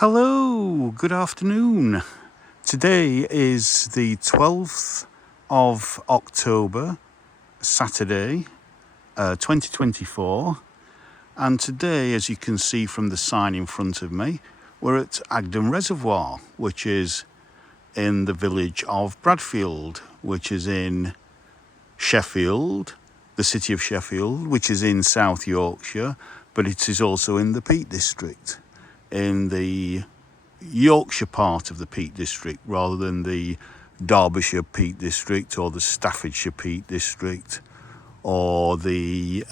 Hello, good afternoon. Today is the 12th of October, Saturday, 2024. And today, as you can see from the sign in front of me, we're at Agden Reservoir, which is in the village of Bradfield, which is in Sheffield, the city of Sheffield, which is in South Yorkshire, but it is also in the Peak District, in the Yorkshire part of the Peak District rather than the Derbyshire Peak District or the Staffordshire Peak District or the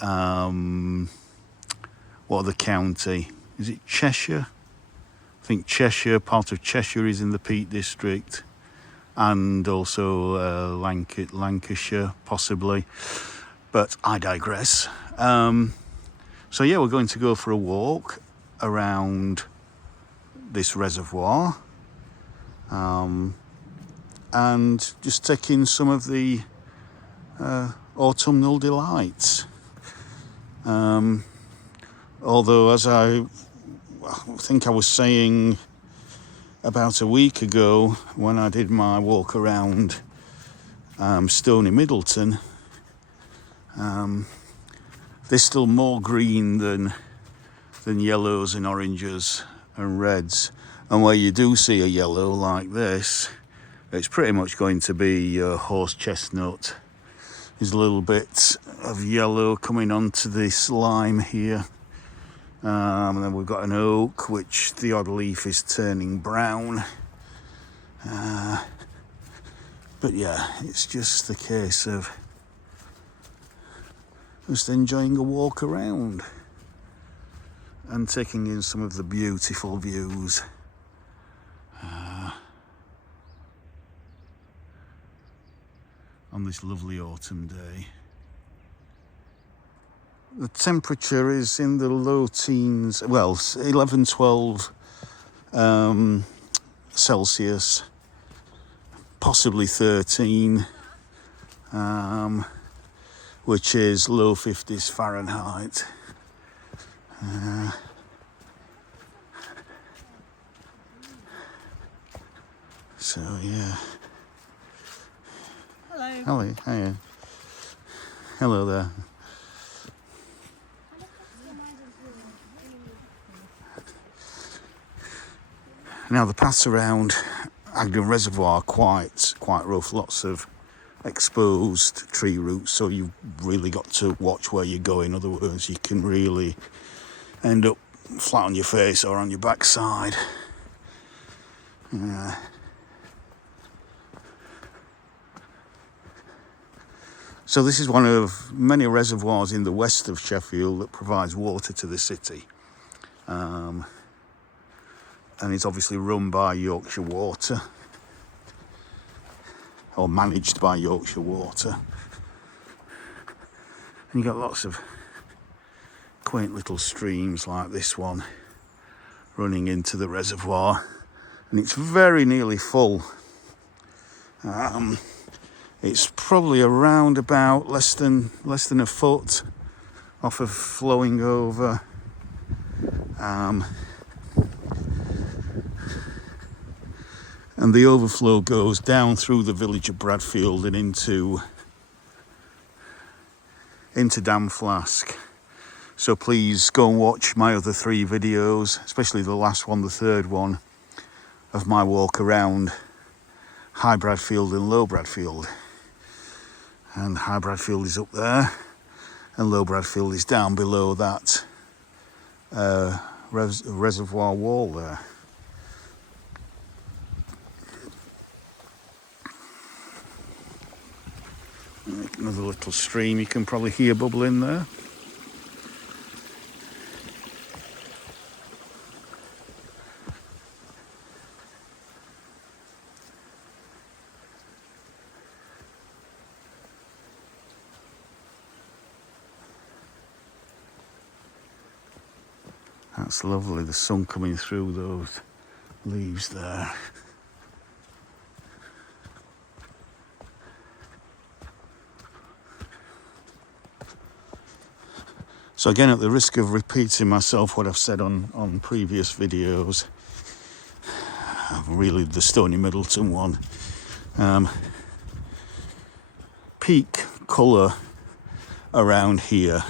what other county? Is it Cheshire? I think Cheshire, part of Cheshire is in the Peak District, and also Lancashire possibly, but I digress. So yeah, we're going to go for a walk around this reservoir and just take in some of the autumnal delights. Although, as I think I was saying about a week ago when I did my walk around Stony Middleton, there's still more green than yellows and oranges and reds, and where you do see a yellow like this, it's pretty much going to be horse chestnut. There's a little bit of yellow coming onto this lime here, and then we've got an oak which the odd leaf is turning brown, but yeah, it's just the case of just enjoying a walk around and taking in some of the beautiful views. On this lovely autumn day. The temperature is in the low teens, well, 11, 12 Celsius, possibly 13, which is low 50s Fahrenheit. So yeah. Hello. Hiya. Hello there. Now the paths around Agden Reservoir are quite rough. Lots of exposed tree roots, so you've really got to watch where you're going. Otherwise, you can really end up flat on your face or on your backside. So this is one of many reservoirs in the west of Sheffield that provides water to the city. And it's obviously run by Yorkshire Water, or managed by Yorkshire Water. And you've got lots of quaint little streams like this one running into the reservoir. And it's very nearly full. It's probably around about less than a foot off of flowing over. And the overflow goes down through the village of Bradfield and into Dam Flask. So please go and watch my other 3 videos, especially the last one, the third one, of my walk around High Bradfield and Low Bradfield. And High Bradfield is up there, and Low Bradfield is down below that reservoir wall there. Another little stream you can probably hear bubbling there. That's lovely, the sun coming through those leaves there. So again, at the risk of repeating myself what I've said on previous videos, really the Stony Middleton one. Peak colour around here,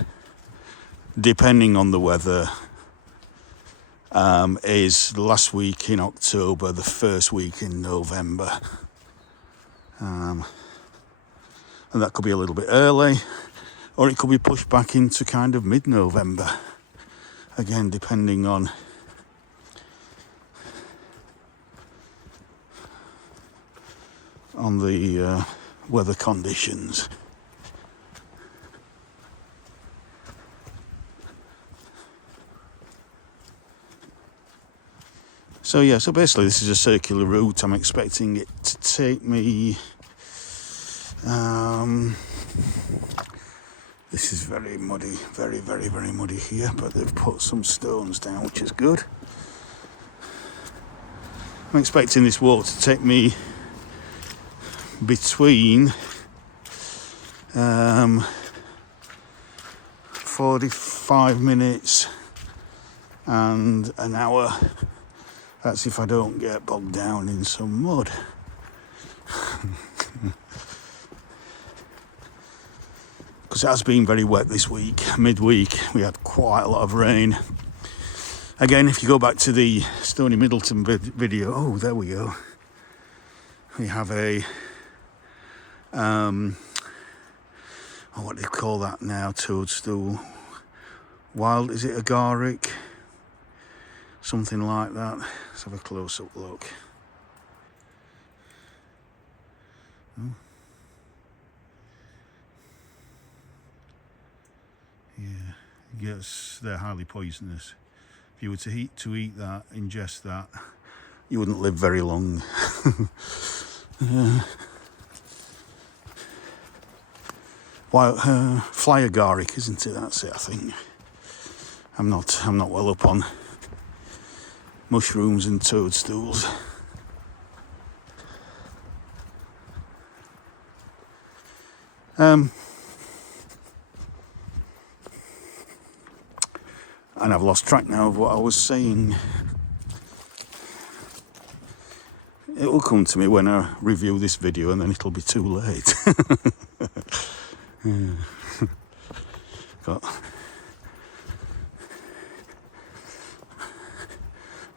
depending on the weather, is the last week in October, the first week in November. And that could be a little bit early, or it could be pushed back into kind of mid-November. Again, depending on the weather conditions. So yeah, so basically this is a circular route. I'm expecting it to take me, this is very muddy, very muddy here, but they've put some stones down, which is good. I'm expecting this walk to take me between 45 minutes and an hour. That's if I don't get bogged down in some mud. Because it has been very wet this week. Midweek we had quite a lot of rain. Again, if you go back to the Stony Middleton video, oh, there we go. We have a what do you call that now? Toadstool. Wild, is it agaric? Something like that. Let's have a close-up look. Oh. Yeah, yes, they're highly poisonous. If you were to eat that, ingest that, you wouldn't live very long. Fly agaric, isn't it? That's it, I think. I'm not well up on mushrooms and toadstools. And I've lost track now of what I was saying. It will come to me when I review this video, and then it'll be too late.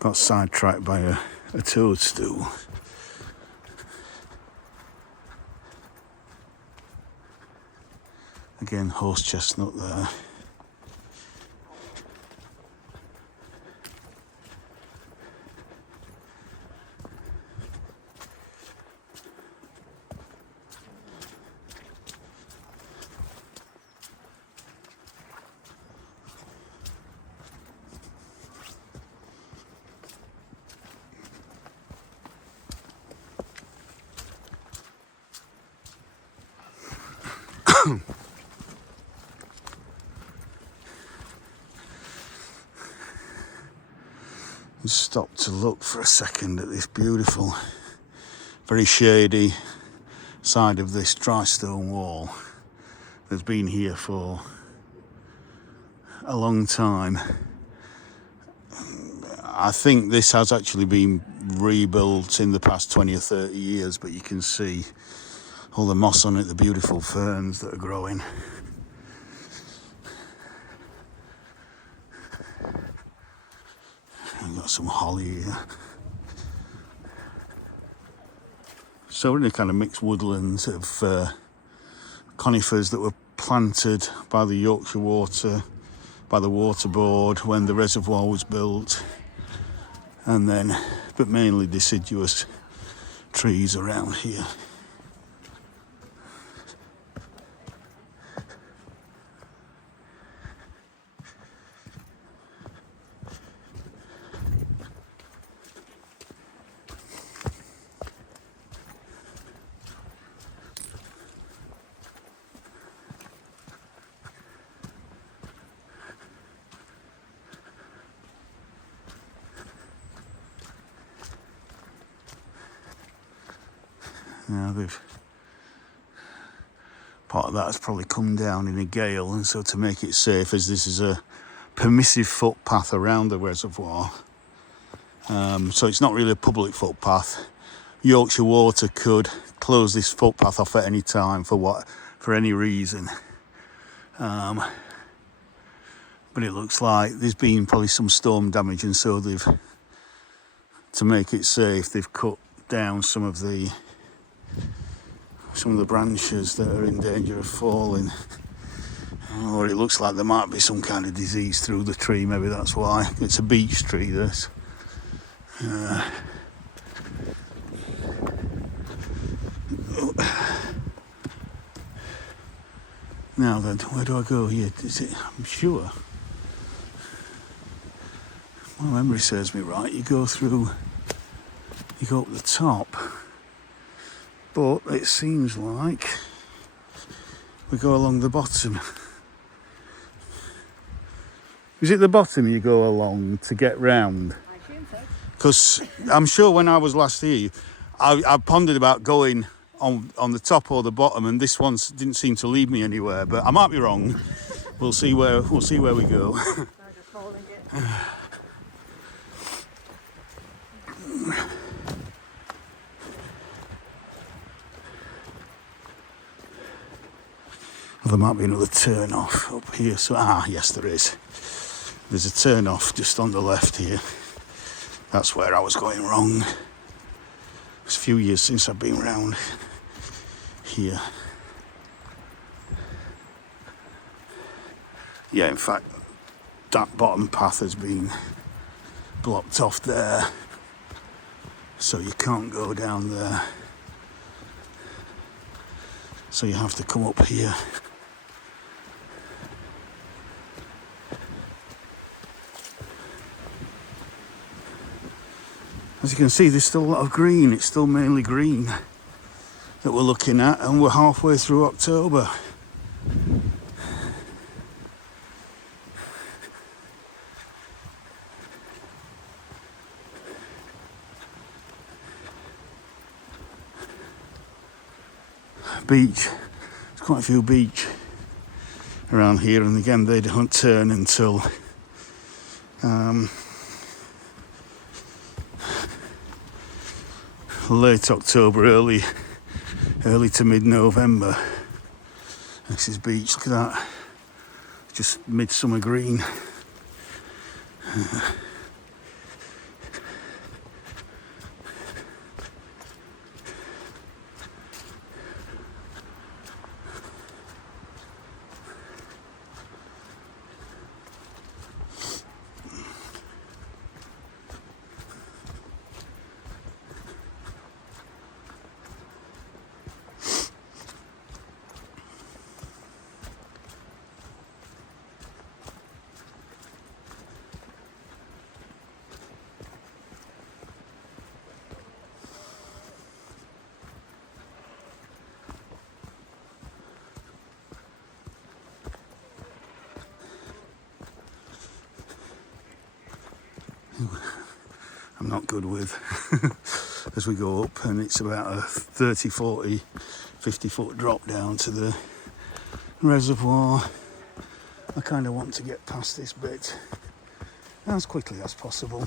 Got sidetracked by a toadstool. Again, horse chestnut there. Stop to look for a second at this beautiful, very shady side of this dry stone wall that's been here for a long time. I think this has actually been rebuilt in the past 20 or 30 years, but you can see all the moss on it, the beautiful ferns that are growing. We've got some holly here. So we're in a kind of mixed woodlands of conifers that were planted by the Yorkshire Water, by the Water Board when the reservoir was built, and then, but mainly deciduous trees around here. Now part of that has probably come down in a gale, and so to make it safe, as this is a permissive footpath around the reservoir, So it's not really a public footpath. Yorkshire Water could close this footpath off at any time for any reason. But it looks like there's been probably some storm damage, and so to make it safe, they've cut down some of the branches that are in danger of falling. Or it looks like there might be some kind of disease through the tree, maybe that's why. It's a beech tree, this. Now then, where do I go here? Is it? I'm sure. My memory serves me right. You go up the top. But it seems like we go along the bottom. Is it the bottom you go along to get round? I assume so. Because I'm sure when I was last here, I pondered about going on the top or the bottom, and this one didn't seem to lead me anywhere. But I might be wrong. We'll see where we go. Well, there might be another turn off up here. So yes, there is. There's a turn off just on the left here. That's where I was going wrong. It's a few years since I've been round here. Yeah, in fact, that bottom path has been blocked off there, so you can't go down there. So you have to come up here. As you can see, there's still a lot of green. It's still mainly green that we're looking at, and we're halfway through October. Beach. There's quite a few beach around here, and again, they don't turn until late October, early to mid-November. This is beach. Look at that, just midsummer green. I'm not good with as we go up, and it's about a 30, 40, 50 foot drop down to the reservoir. I kind of want to get past this bit as quickly as possible.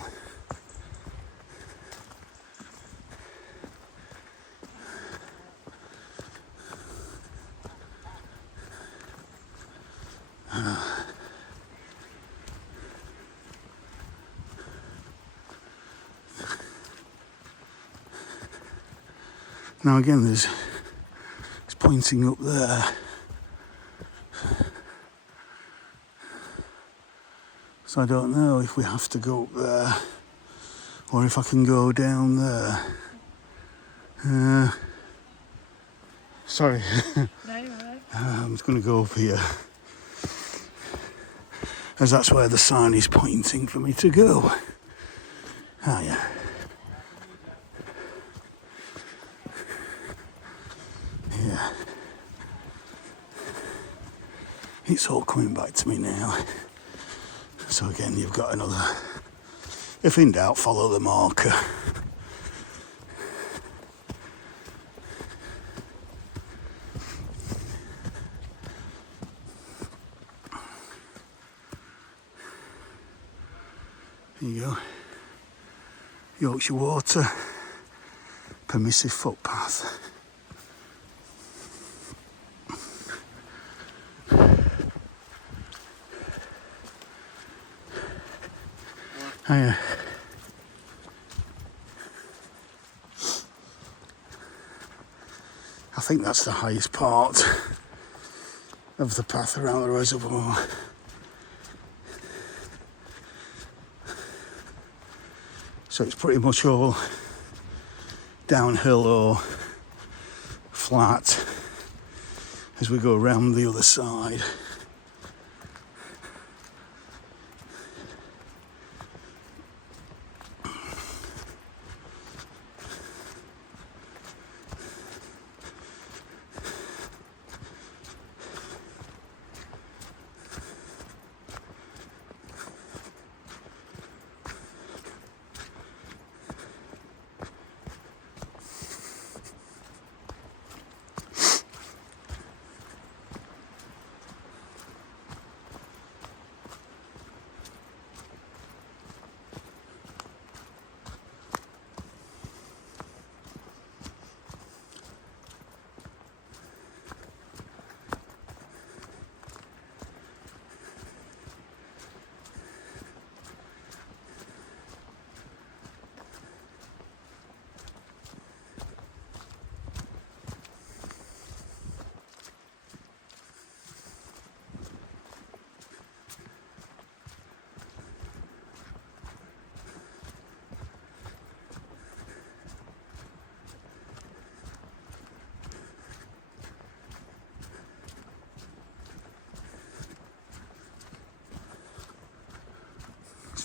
Now again, it's pointing up there. So I don't know if we have to go up there or if I can go down there. Sorry. No, you're right. I'm just going to go up here, as that's where the sign is pointing for me to go. Ah, yeah. Yeah. It's all coming back to me now. So again, you've got another, if in doubt, follow the marker. There you go. Yorkshire Water permissive footpath. Hiya. I think that's the highest part of the path around the reservoir. So it's pretty much all downhill or flat as we go around the other side.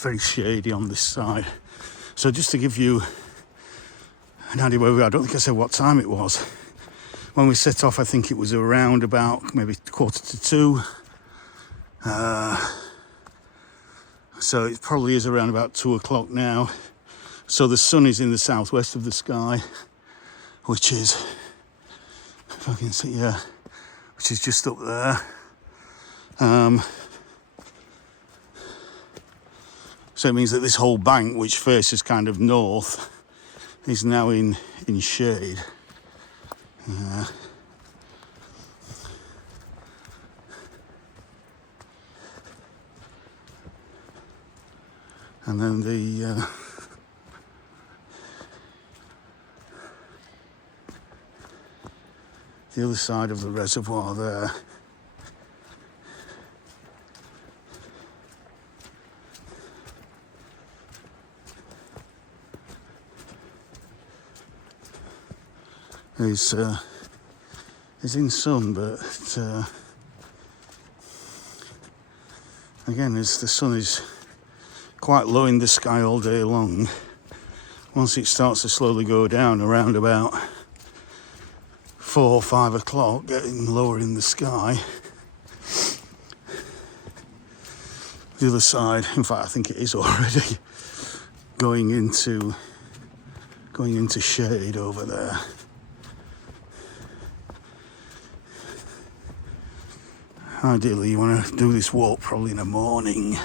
Very shady on this side. So just to give you an idea where we are, I don't think I said what time it was. When we set off, I think it was around about maybe 1:45. So it probably is around about 2 o'clock now. So the sun is in the southwest of the sky, which is, if I can see, yeah, which is just up there. So it means that this whole bank, which faces kind of north, is now in shade. And then the other side of the reservoir there is in sun, but again, as the sun is quite low in the sky all day long, once it starts to slowly go down around about 4 or 5 o'clock, getting lower in the sky, the other side, in fact I think it is already going into shade over there. Ideally you want to do this walk probably in the morning.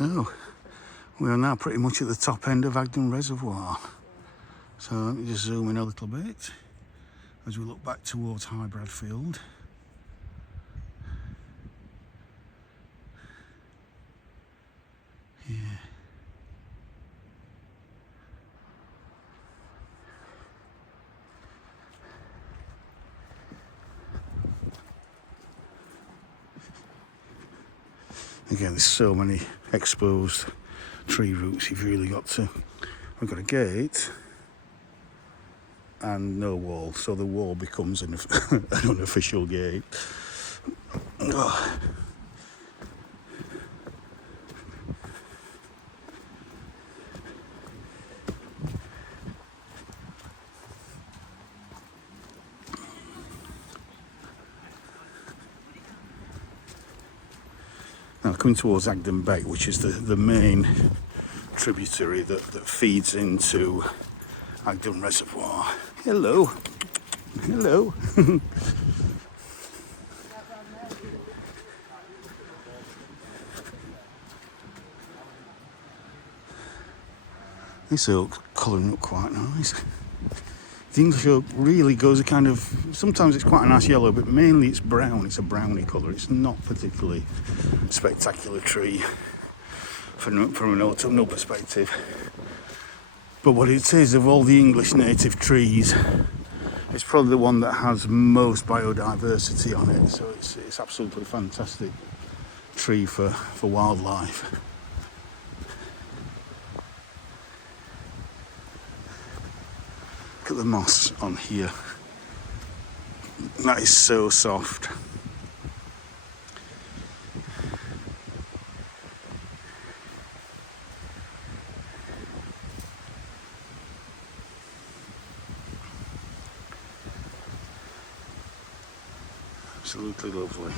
So we are now pretty much at the top end of Agden Reservoir. So let me just zoom in a little bit as we look back towards High Bradfield. Yeah. Again, there's so many exposed tree roots, you've really got to. We've got a gate and no wall, so the wall becomes an unofficial gate. Oh. Now coming towards Agden Bay, which is the main tributary that feeds into Agden Reservoir. Hello. Hello. This oak's colouring up quite nice. The English oak really goes a kind of, sometimes it's quite a nice yellow, but mainly it's brown. It's a browny colour. It's not particularly spectacular tree from an autumnal perspective. But what it is, of all the English native trees, it's probably the one that has most biodiversity on it. So it's absolutely fantastic tree for wildlife. Look at the moss on here. That is so soft. Absolutely lovely.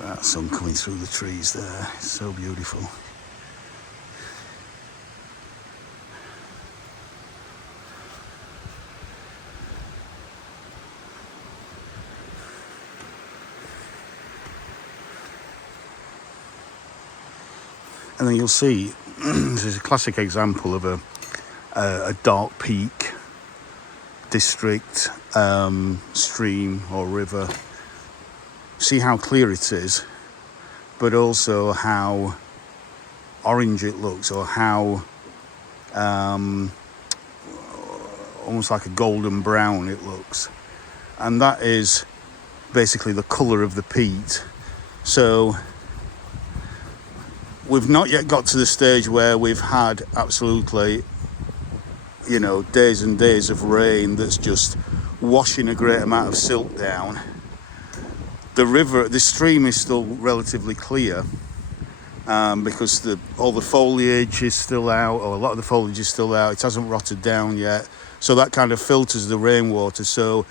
That sun coming through the trees there, it's so beautiful. And then you'll see, this is a classic example of a dark peak district, stream or river. See how clear it is, but also how orange it looks, or how almost like a golden brown it looks. And that is basically the colour of the peat. So we've not yet got to the stage where we've had absolutely, days and days of rain that's just washing a great amount of silt down. The stream is still relatively clear because all the foliage is still out, or a lot of the foliage is still out. It hasn't rotted down yet, so that kind of filters the rainwater. So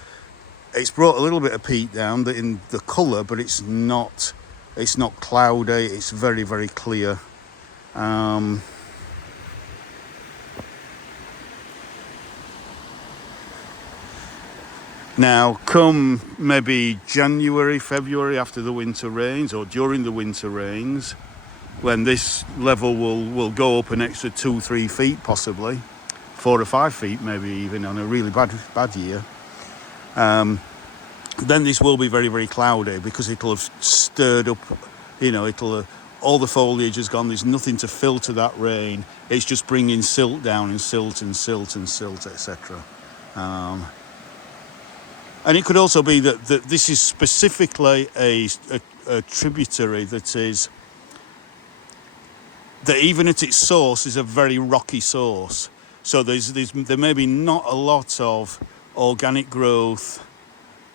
it's brought a little bit of peat down in the colour, but it's not cloudy. It's very, very clear. Now, come maybe January, February, after the winter rains, or during the winter rains, when this level will go up an extra 2-3 feet, possibly 4 or 5 feet, maybe even on a really bad year, then this will be very, very cloudy, because it'll have stirred up, all the foliage has gone. There's nothing to filter that rain. It's just bringing silt down, and silt, etc. And it could also be that this is specifically a tributary that even at its source is a very rocky source. So there may be not a lot of organic growth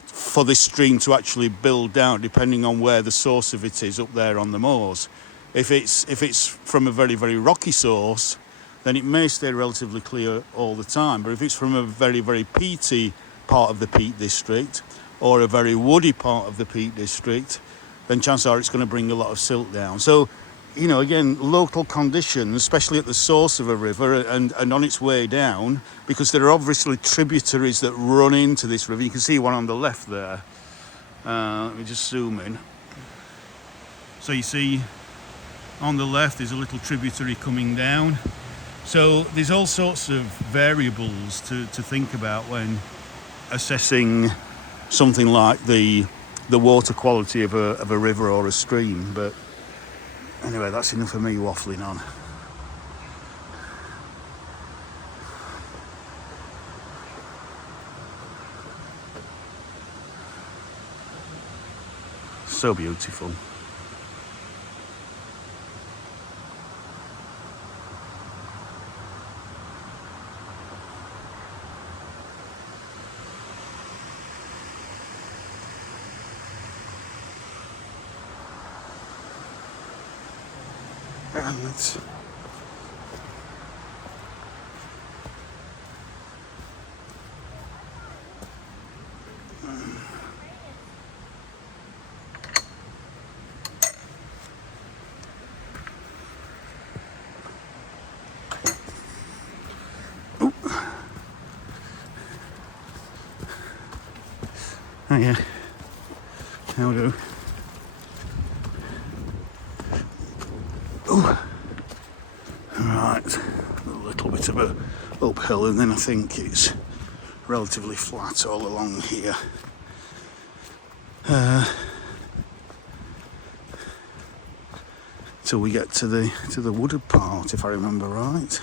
for this stream to actually build down, depending on where the source of it is up there on the moors. If it's from a very, very rocky source, then it may stay relatively clear all the time. But if it's from a very, very peaty part of the Peak District or a very woody part of the Peak District, then chances are it's going to bring a lot of silt down. So, you know, again, local conditions, especially at the source of a river and on its way down, because there are obviously tributaries that run into this river. You can see one on the left there. Let me just zoom in. So you see on the left there's a little tributary coming down. So there's all sorts of variables to think about when assessing something like the water quality of a river or a stream. But anyway, that's enough of me waffling on. So beautiful. And let's oh yeah, how do? Oh, right, a little bit of a uphill, and then I think it's relatively flat all along here. Till we get to the wooded part, if I remember right.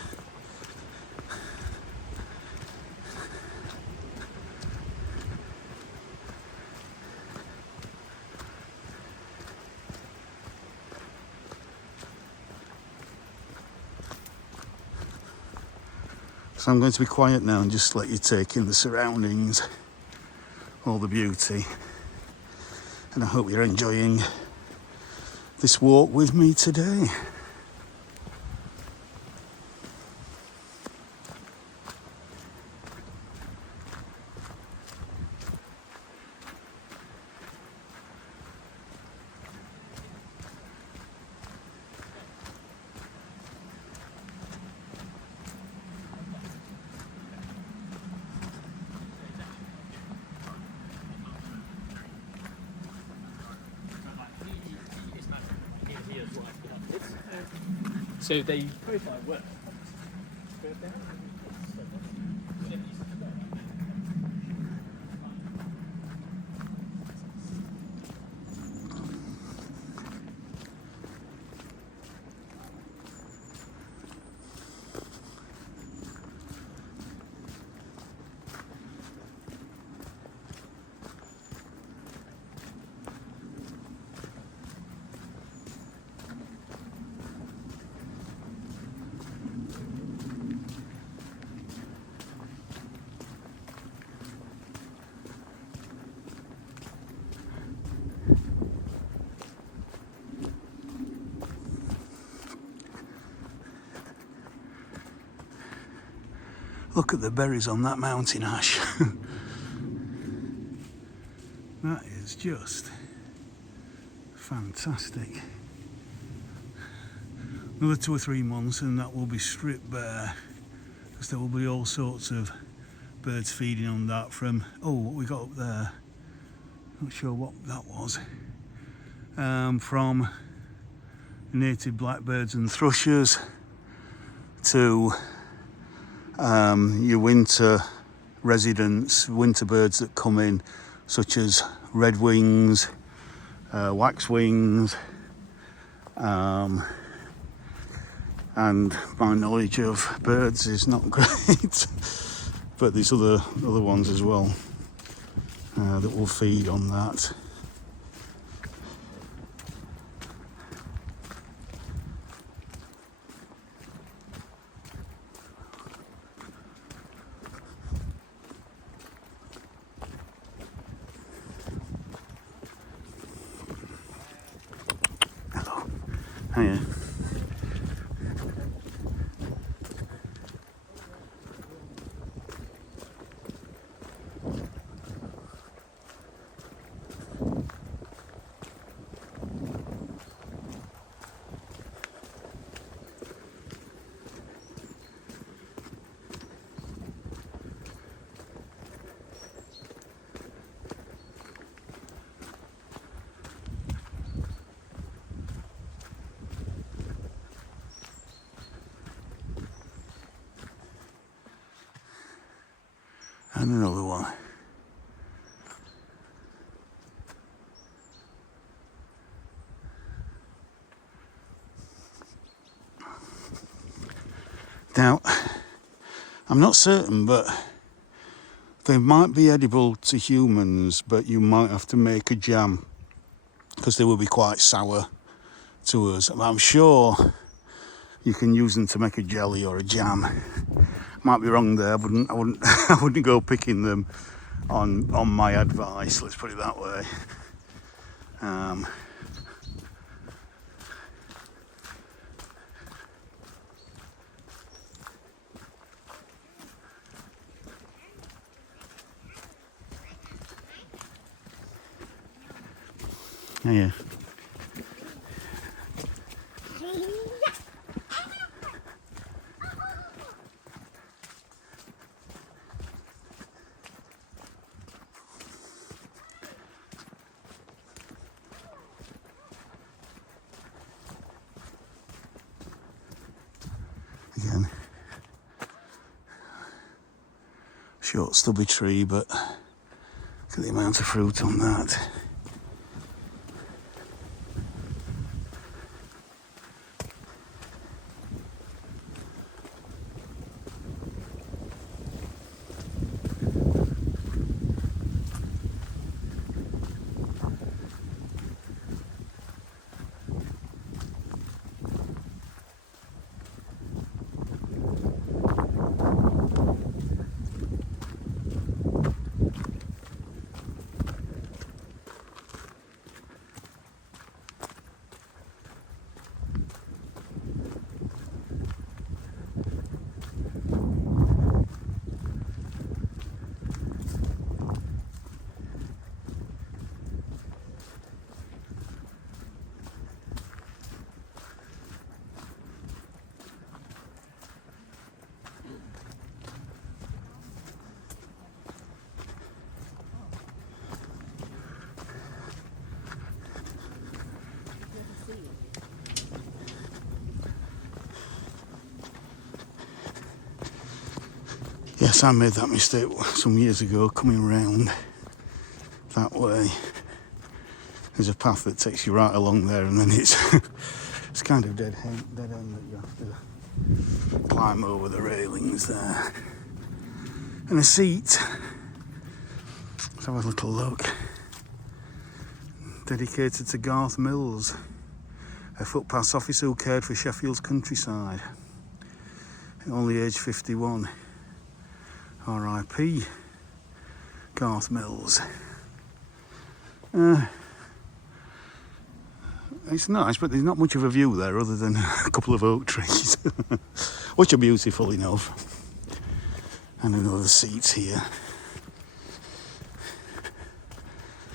So I'm going to be quiet now and just let you take in the surroundings, all the beauty. And I hope you're enjoying this walk with me today. So they profile work. Look at the berries on that mountain ash. That is just fantastic. Another 2 or 3 months and that will be stripped bare, because there will be all sorts of birds feeding on that from, oh, what we got up there, not sure what that was, from native blackbirds and thrushes to your winter residents, winter birds that come in, such as redwings, waxwings, and my knowledge of birds is not great, but there's other ones as well that will feed on that. Hiya. And another one. Now, I'm not certain, but they might be edible to humans, but you might have to make a jam because they will be quite sour to us. I'm sure you can use them to make a jelly or a jam. Might be wrong there. I wouldn't go picking them on my advice. Let's put it that way. Yeah. Again, short stubby tree, but look at the amount of fruit on that. Yes, I made that mistake some years ago, coming round that way. There's a path that takes you right along there, and then it's it's kind of dead end that you have to climb over the railings there. And a seat. Let's have a little look. Dedicated to Garth Mills, a footpaths officer who cared for Sheffield's countryside. At only age 51. R.I.P. Garth Mills. It's nice, but there's not much of a view there other than a couple of oak trees, which are beautiful enough. And another seat here.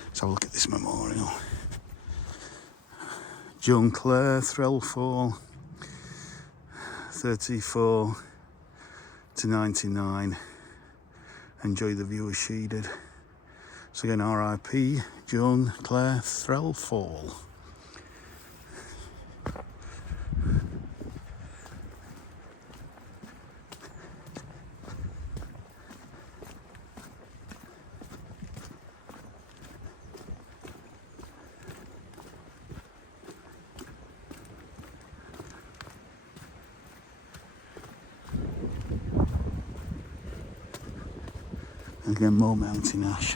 Let's have a look at this memorial. Joan Clare, Threlfall, 34 to 99. Enjoy the view as she did. So again, R.I.P. Joan Clare Threlfall. Again, more mountain ash.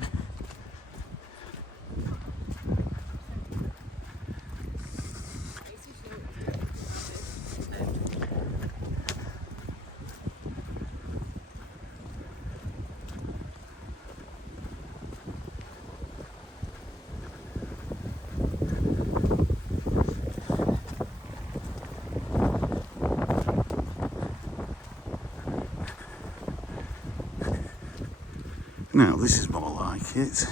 Now this is more like it.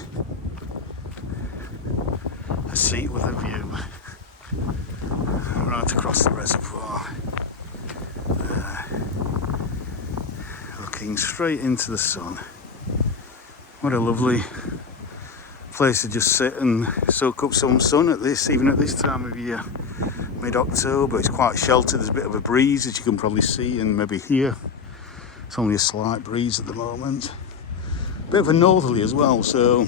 A seat with a view right across the reservoir. Looking straight into the sun. What a lovely place to just sit and soak up some sun at this, even at this time of year. Mid-October, it's quite sheltered, there's a bit of a breeze as you can probably see, and maybe hear. It's only a slight breeze at the moment. bit of a northerly as well, so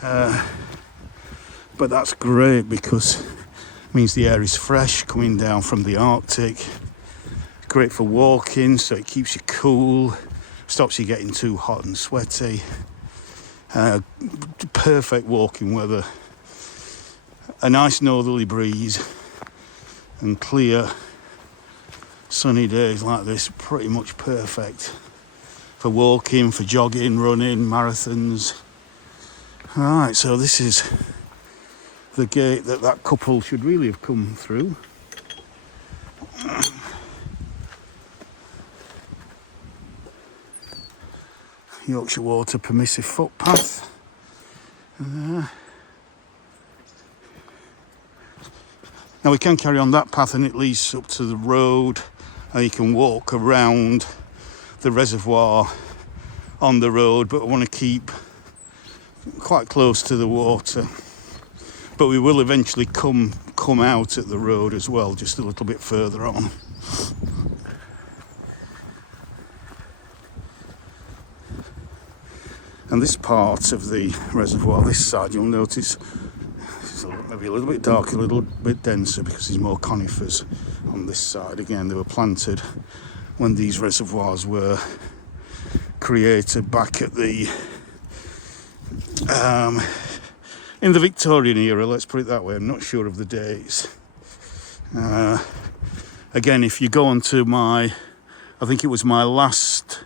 but that's great because it means the air is fresh coming down from the Arctic. Great for walking, so it keeps you cool, stops you getting too hot and sweaty. Perfect walking weather. A nice northerly breeze and clear sunny days like this, pretty much perfect for walking, for jogging, running, marathons. Right, so this is the gate that couple should really have come through. Yorkshire Water permissive footpath. Now we can carry on that path and it leads up to the road, and you can walk around the reservoir on the road, but I want to keep quite close to the water. But we will eventually come out at the road as well, just a little bit further on. And this part of the reservoir, this side, you'll notice it's maybe a little bit darker, a little bit denser because there's more conifers on this side. Again, they were planted when these reservoirs were created back at the in the Victorian era, let's put it that way. I'm not sure of the dates. Again, if you go onto I think it was my last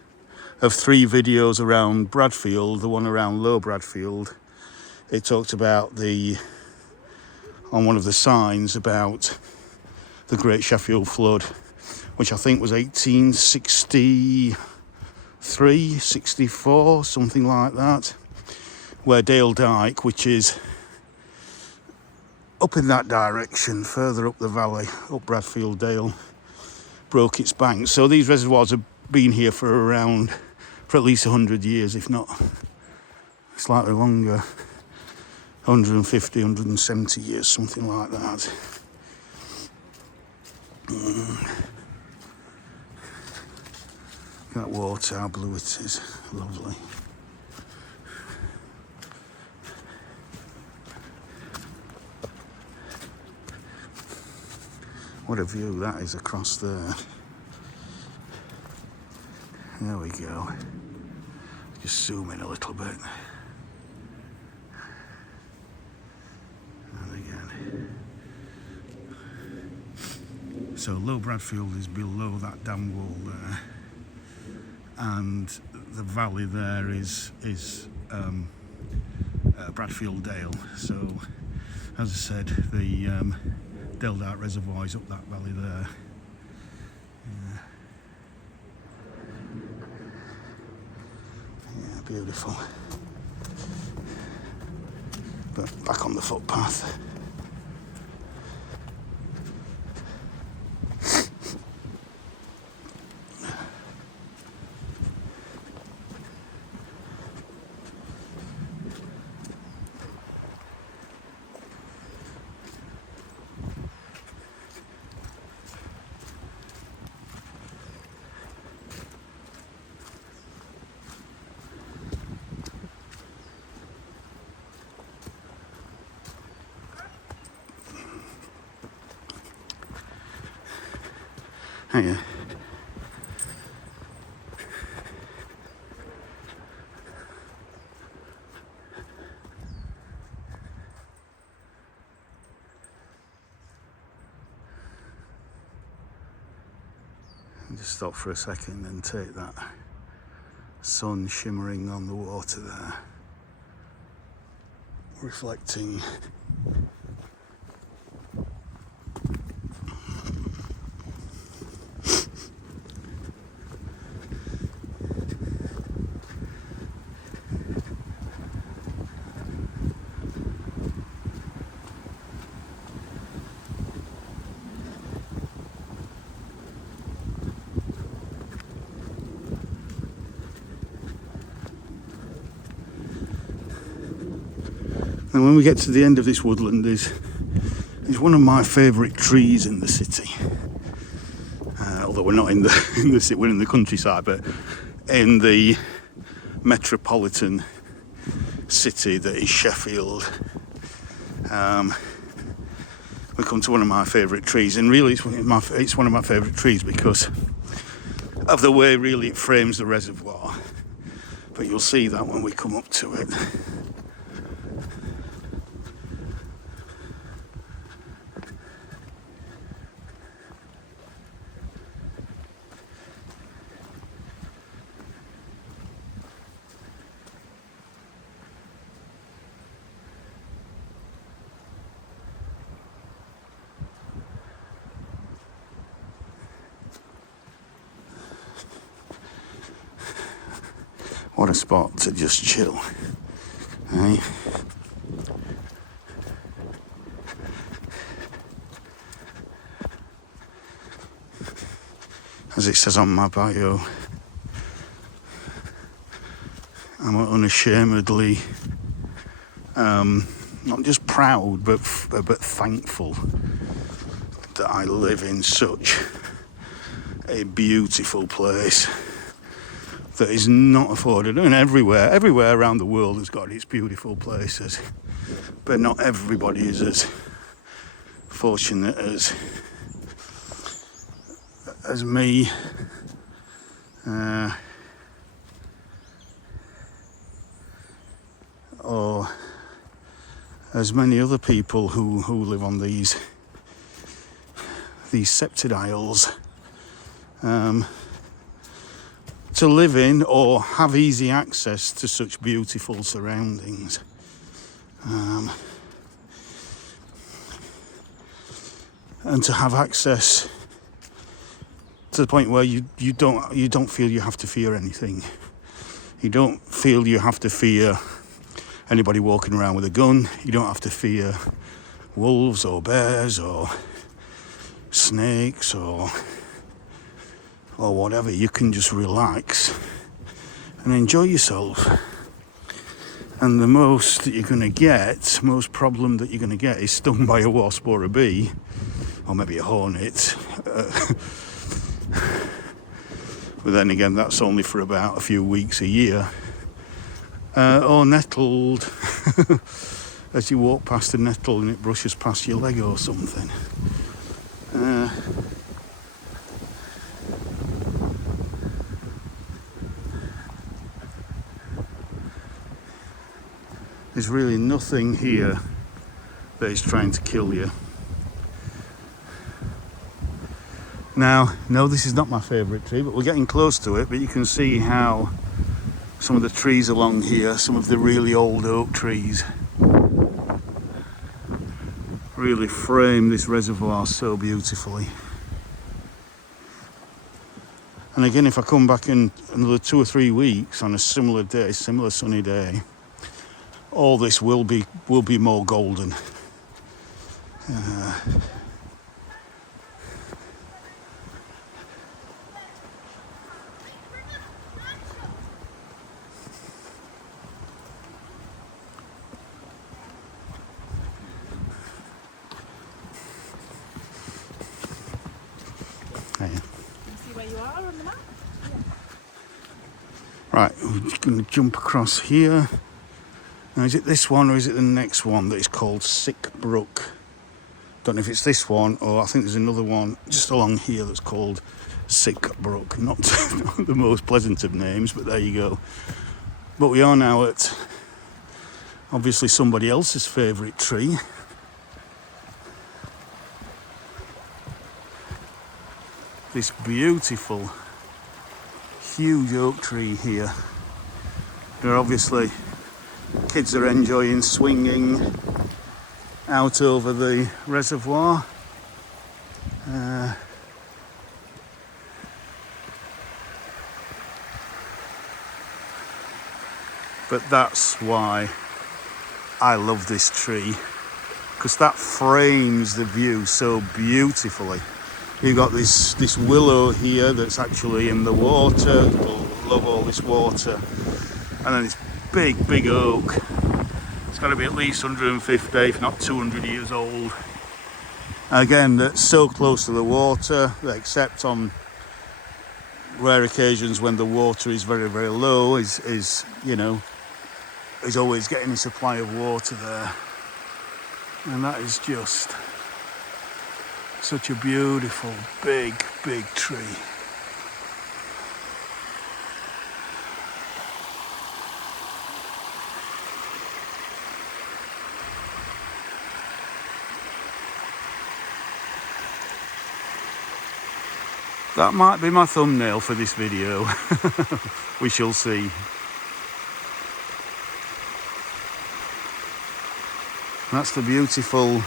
of 3 videos around Bradfield, the one around Low Bradfield, it talked about on one of the signs about the Great Sheffield Flood, which I think was 1863, 64, something like that, where Dale Dyke, which is up in that direction, further up the valley, up Bradfield Dale, broke its banks. So these reservoirs have been here for at least 100 years, if not slightly longer, 150, 170 years, something like that. That water, how blue it is, lovely. What a view that is across there. There we go. Just zoom in a little bit. And again. So Low Bradfield is below that dam wall there. And the valley there is Bradfield Dale. So, as I said, the Dale Dyke Reservoir is up that valley there. Yeah, beautiful. But back on the footpath. Hiya. Just stop for a second and take that sun shimmering on the water there, reflecting. And when we get to the end of this woodland is one of my favourite trees in the city. Although we're not in the city, we're in the countryside, but in the metropolitan city that is Sheffield. We come to one of my favourite trees, and really it's one of my favourite trees because of the way really it frames the reservoir. But you'll see that when we come up to it. What a spot to just chill, eh? As it says on my bio, I'm unashamedly not just proud but thankful that I live in such a beautiful place that is not afforded. I mean, everywhere around the world has got its beautiful places, but not everybody is as fortunate as me. Or as many other people who live on these sceptred isles. To live in or have easy access to such beautiful surroundings. And to have access to the point where you don't feel you have to fear anything. You don't feel you have to fear anybody walking around with a gun. You don't have to fear wolves or bears or snakes or whatever. You can just relax and enjoy yourself. And the most that you're going to get, most problem that you're going to get is stung by a wasp or a bee, or maybe a hornet. But then again, that's only for about a few weeks a year. Or nettled, as you walk past a nettle and it brushes past your leg or something. There's really nothing here that is trying to kill you. Now, no, this is not my favourite tree, but we're getting close to it. But you can see how some of the trees along here, some of the really old oak trees, really frame this reservoir so beautifully. And again, if I come back in another 2 or 3 weeks on a similar day, similar sunny day, all this will be more golden. See where you are on the map? Right, we're just going to jump across here. Now, is it this one or is it the next one that is called Sick Brook? Don't know if it's this one or I think there's another one just along here that's called Sick Brook. Not the most pleasant of names, but there you go. But we are now at obviously somebody else's favourite tree. This beautiful, huge oak tree here. There obviously kids are enjoying swinging out over the reservoir. But that's why I love this tree, because that frames the view so beautifully. You've got this willow here that's actually in the water. People love all this water. And then this big oak. It's got to be at least 150, if not 200 years old. Again, that's so close to the water, except on rare occasions when the water is very, very low, is you know, is always getting a supply of water there. And that is just such a beautiful, big tree. That might be my thumbnail for this video. We shall see. That's the beautiful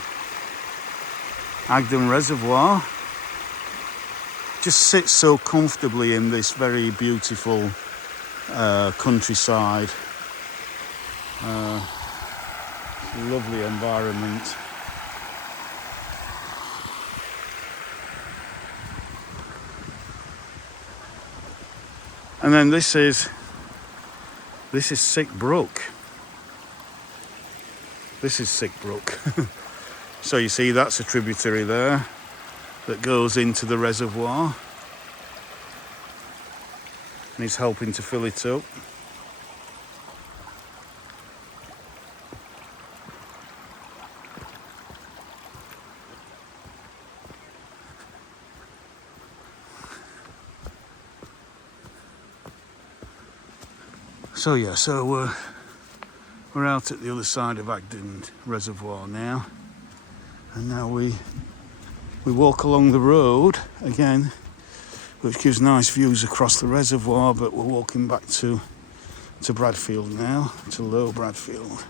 Agden Reservoir. Just sits so comfortably in this very beautiful countryside. Lovely environment. And then this is Sick Brook. This is Sick Brook. So you see that's a tributary there that goes into the reservoir and is helping to fill it up. So yeah, we're out at the other side of Agden Reservoir now, and now we walk along the road again, which gives nice views across the reservoir. But we're walking back to Bradfield now, to Low Bradfield.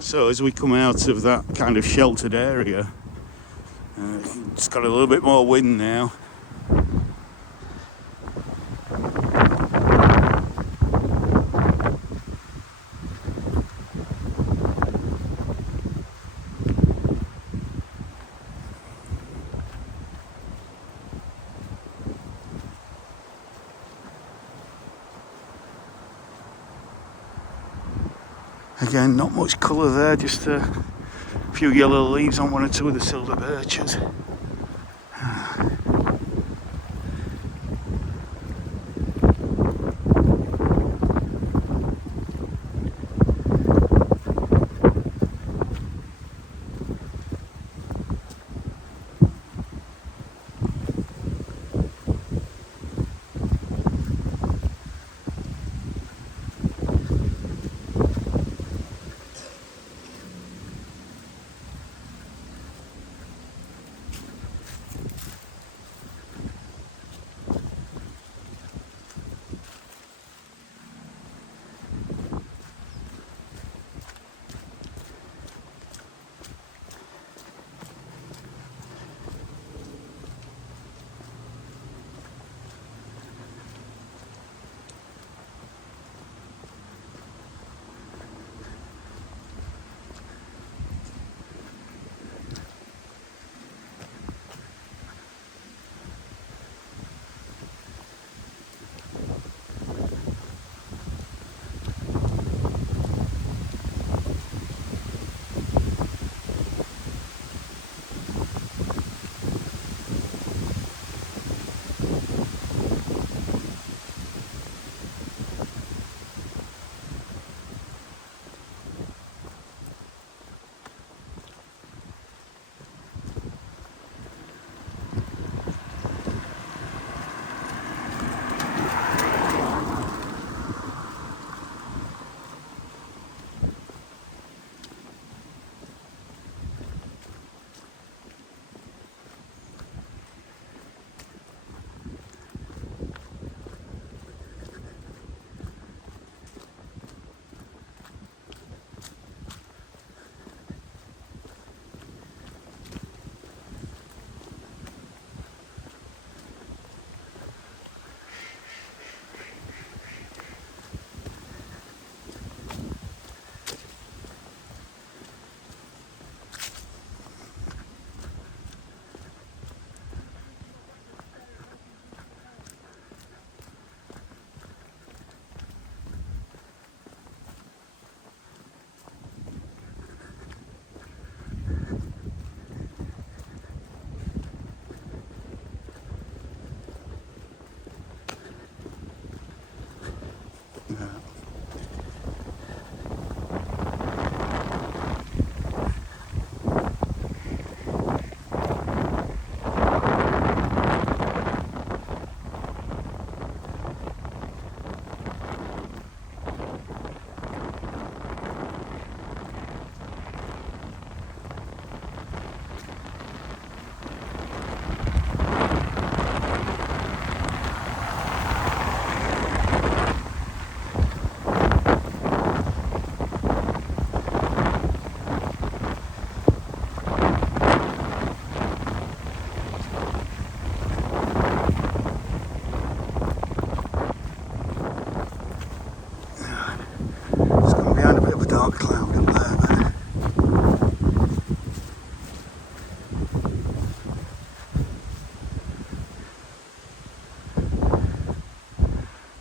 So as we come out of that kind of sheltered area, it's got a little bit more wind now. Again, not much colour there, just a few yellow leaves on one or two of the silver birches.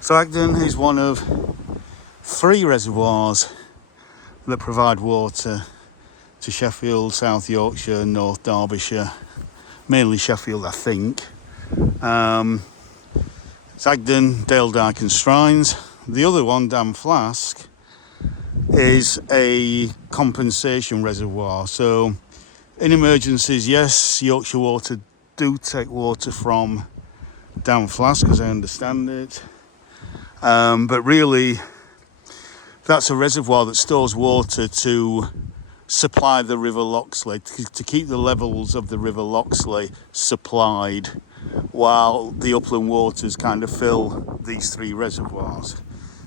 So Agden is one of 3 reservoirs that provide water to Sheffield, South Yorkshire, North Derbyshire, mainly Sheffield I think. It's Agden, Dale Dyke and Strines. The other one, Dam Flask, is a compensation reservoir. So in emergencies, yes, Yorkshire Water do take water from Dam Flask, as I understand it. But really, that's a reservoir that stores water to supply the River Loxley, to keep the levels of the River Loxley supplied while the upland waters kind of fill these 3 reservoirs.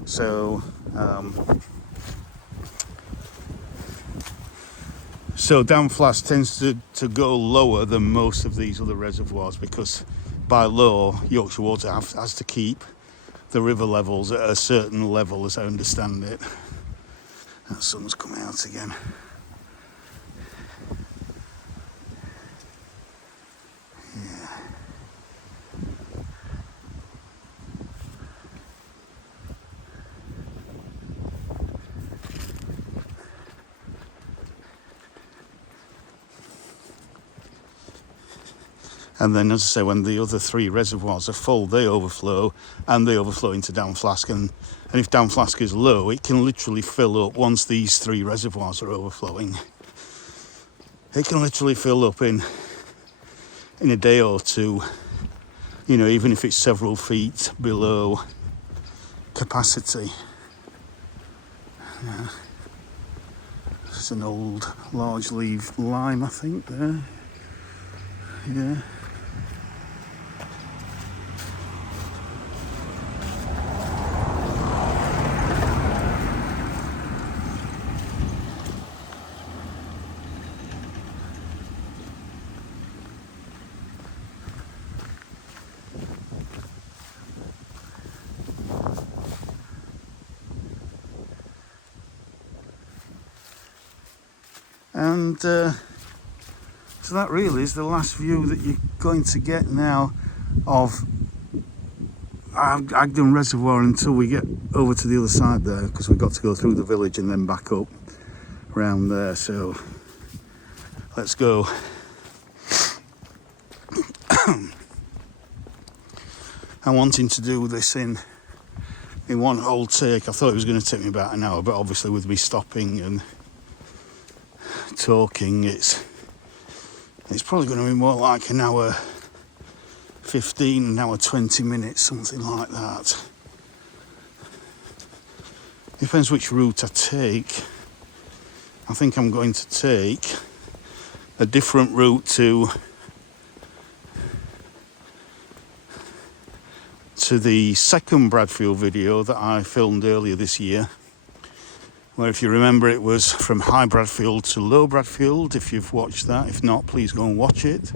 So Dam Flask tends to go lower than most of these other reservoirs because by law Yorkshire Water has to keep the river levels at a certain level, as I understand it. That sun's coming out again. Yeah. And then, as I say, when the other 3 reservoirs are full, they overflow, and they overflow into Dam Flask. And if Dam Flask is low, it can literally fill up once these 3 reservoirs are overflowing. It can literally fill up in a day or 2, you know, even if it's several feet below capacity. Yeah. It's an old large-leaved lime, I think, there. Yeah. And so that really is the last view that you're going to get now of Agden Reservoir until we get over to the other side there, because we've got to go through the village and then back up around there. So let's go. I'm wanting to do this in one whole take. I thought it was going to take me about an hour, but obviously with me stopping and talking, it's probably going to be more like an hour 15, an hour 20 minutes, something like that. Depends which route I take. I think I'm going to take a different route to the second Bradfield video that I filmed earlier this year, where, if you remember, it was from High Bradfield to Low Bradfield. If you've watched that, if not, please go and watch it.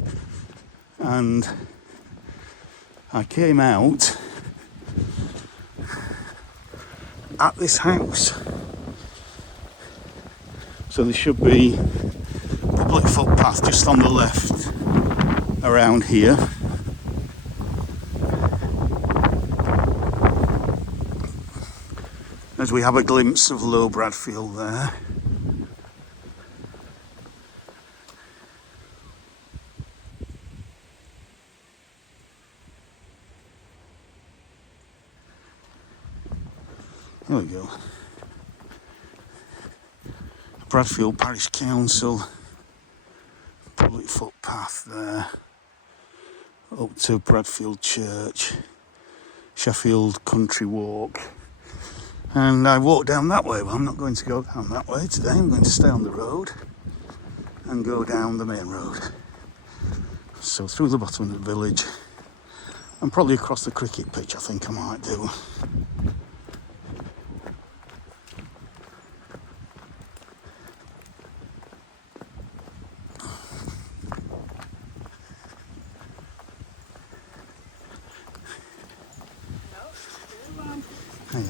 And I came out at this house, so there should be a public footpath just on the left around here. As we have a glimpse of Low Bradfield there. There we go. Bradfield Parish Council, public footpath there, up to Bradfield Church, Sheffield Country Walk. And I walked down that way, but I'm not going to go down that way today. I'm going to stay on the road and go down the main road. So through the bottom of the village and probably across the cricket pitch, I think I might do. Yeah.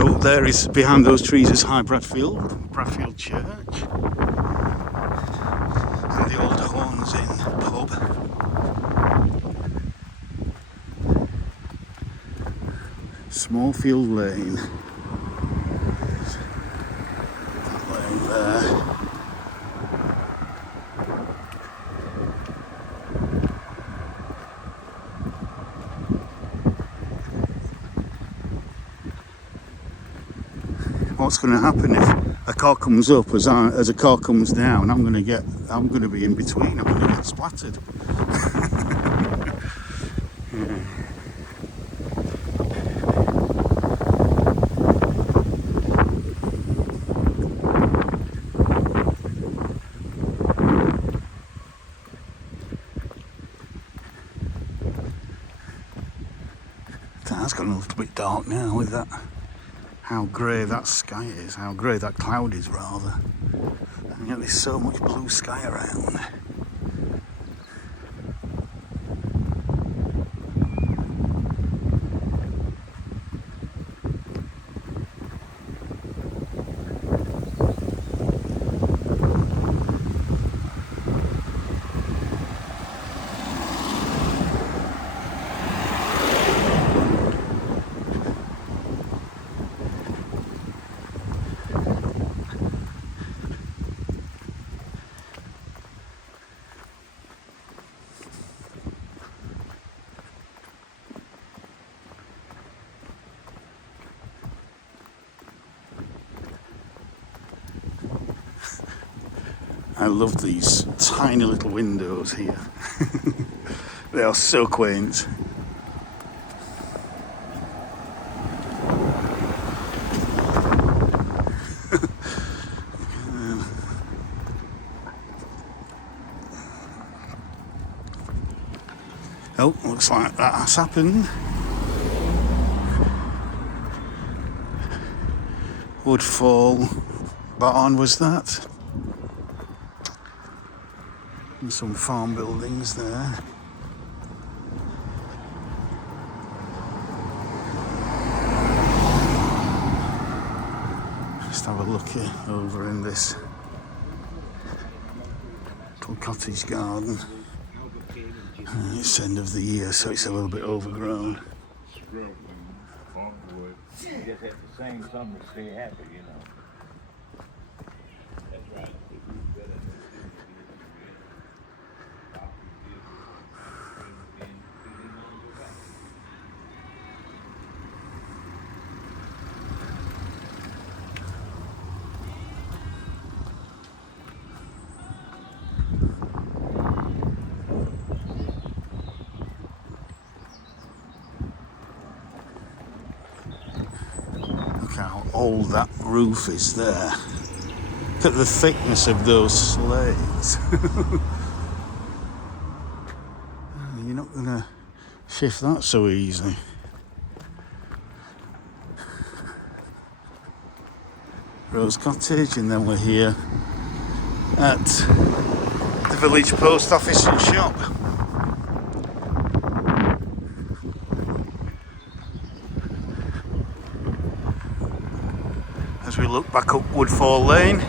So there is, behind those trees is High Bradfield Church. And the old Horns Inn pub. Smallfield Lane. That lane there. What's going to happen if a car comes up as a car comes down? I'm going to be in between. I'm going to get splattered. That's got a little bit dark now with that. How grey that sky is, how grey that cloud is rather. And yet there's so much blue sky around. I love these tiny little windows here. They are so quaint. Oh, looks like that has happened. Woodfall barn was that. And some farm buildings there. Just have a look here over in this little cottage garden. It's end of the year, so it's a little bit overgrown. You just have to sing something to stay happy, you know. That's right. Look how old that roof is there. Look at the thickness of those slates. You're not going to shift that so easily. Rose Cottage, and then we're here at the village post office and shop. As we look back up Woodfall Lane,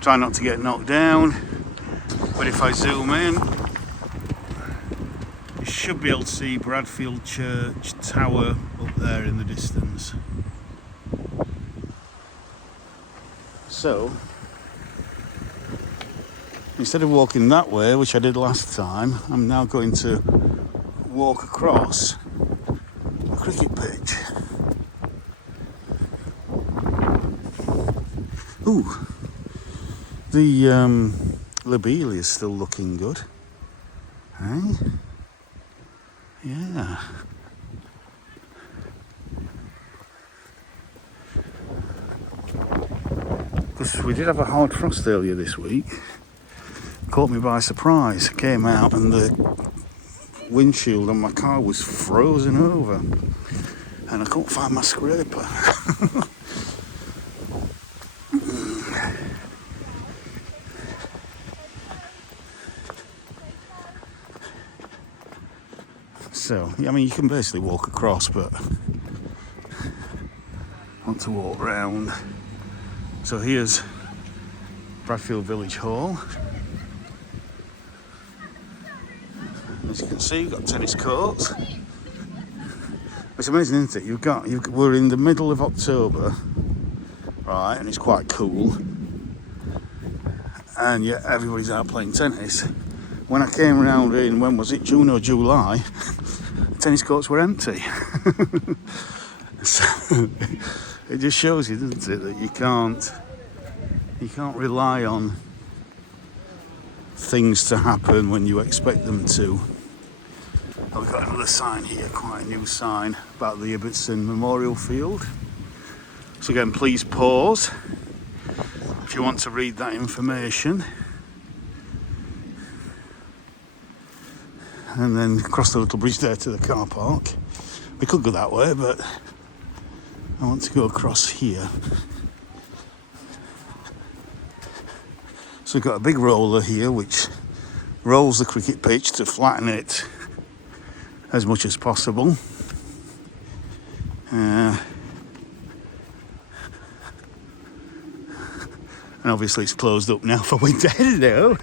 try not to get knocked down, but if I zoom in, you should be able to see Bradfield Church tower up there in the distance. So, instead of walking that way, which I did last time, I'm now going to walk across a cricket pitch. Ooh, the lobelia is still looking good. Hey? Yeah. Because we did have a hard frost earlier this week. Caught me by surprise. Came out and the windshield on my car was frozen over. And I couldn't find my scraper. So, I mean, you can basically walk across, but want to walk round. So here's Bradfield Village Hall. As you can see, you've got tennis courts. It's amazing, isn't it? We're in the middle of October, right, and it's quite cool. And yet everybody's out playing tennis. When I came around in, when was it, June or July, the tennis courts were empty. So it just shows you, doesn't it, that you can't rely on things to happen when you expect them to. And we've got another sign here, quite a new sign about the Ibbotson Memorial Field. So again, please pause if you want to read that information. And then cross the little bridge there to the car park. We could go that way, but I want to go across here. So we've got a big roller here which rolls the cricket pitch to flatten it as much as possible. And obviously it's closed up now for winter. Hello.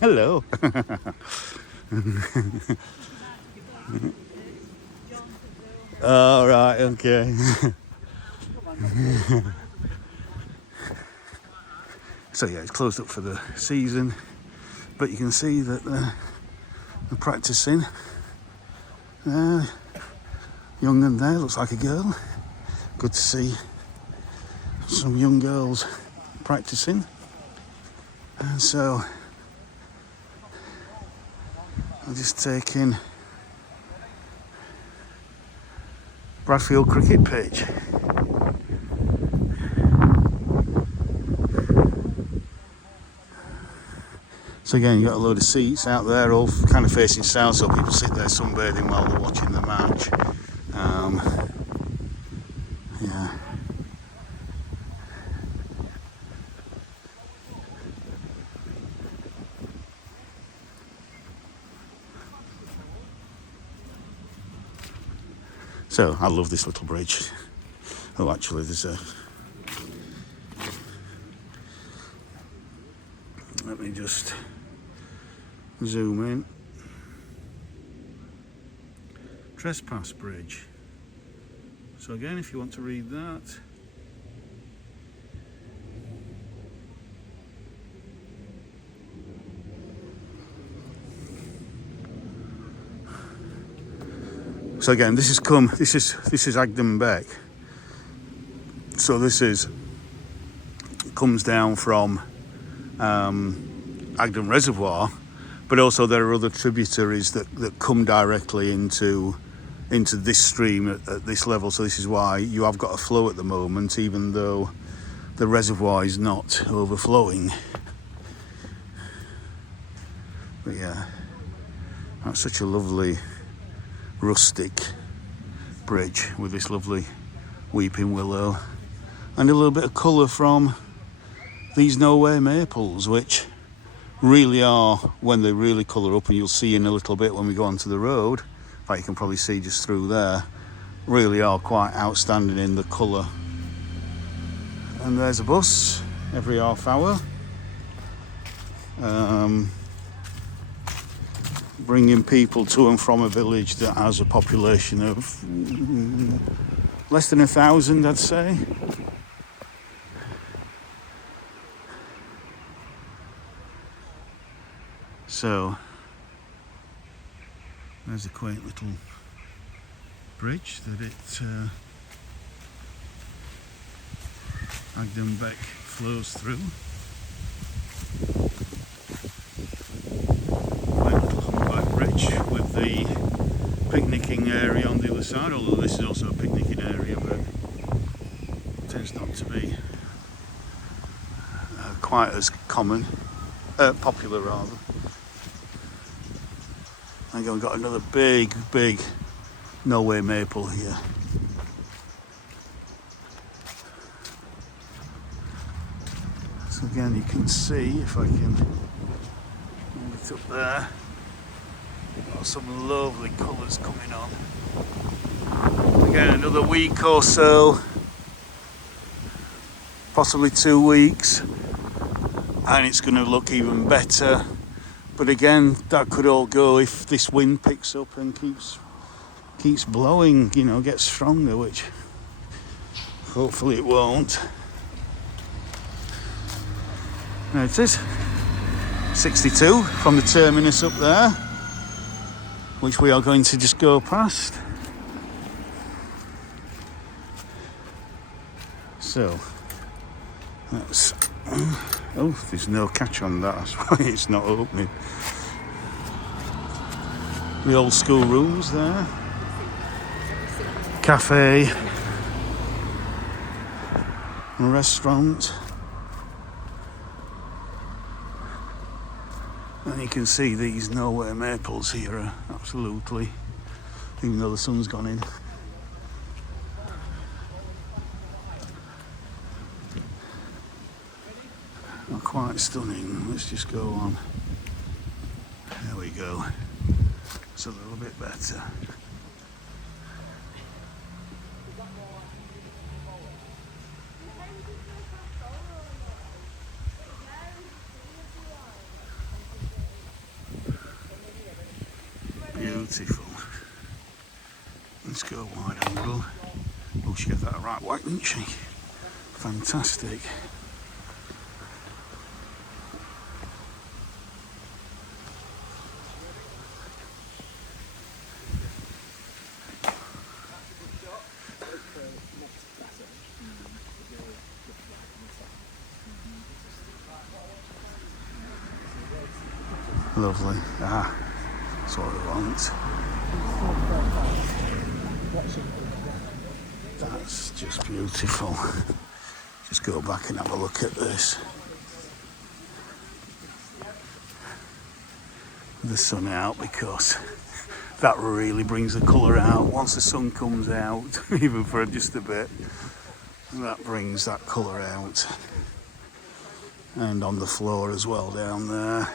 Hello. All right, okay. So yeah, it's closed up for the season, but you can see that they're practicing. Young one there, looks like a girl. Good to see some young girls practicing. And so I'm just taking Bradfield cricket pitch. So again, you've got a load of seats out there, all kind of facing south, so people sit there sunbathing while they're watching the match. Yeah. So I love this little bridge. Oh, actually, there's a... Let me just zoom in. Trespass bridge. So again, if you want to read that. So again, this is Agden Beck. So this comes down from Agden Reservoir, but also there are other tributaries that come directly into this stream at this level. So this is why you have got a flow at the moment, even though the reservoir is not overflowing. But yeah, that's such a lovely rustic bridge with this lovely weeping willow and a little bit of colour from these Norway maples, which really are, when they really colour up, and you'll see in a little bit when we go onto the road, in fact you can probably see just through there, really are quite outstanding in the colour. And there's a bus every half hour, bringing people to and from a village that has a population of less than 1,000, I'd say. So there's a quaint little bridge that Agden Beck flows through. Quaint little humpback bridge with the picnicking area on the other side, although this is also a picnicking area, but it tends not to be quite as popular rather. And we've got another big Norway maple here. So again, you can see, if I can move it up there, got some lovely colours coming on. Again, another week or so, possibly 2 weeks, and it's going to look even better. But again, that could all go if this wind picks up and keeps blowing, you know, gets stronger, which hopefully it won't. There it is, 62 from the terminus up there, which we are going to just go past. So that's, oh, there's no catch on that, that's why it's not opening. The old school rooms there, cafe, restaurant, and you can see these nowhere maples here are absolutely, even though the sun's gone in. Not quite stunning. Let's just go on. There we go. It's a little bit better. Beautiful. Let's go wide angle. Oh, she got that right whack, didn't she? Fantastic. Lovely. Ah, that's what I want. That's just beautiful. Just go back and have a look at this. The sun out, because that really brings the colour out. Once the sun comes out, even for just a bit, that brings that colour out. And on the floor as well down there.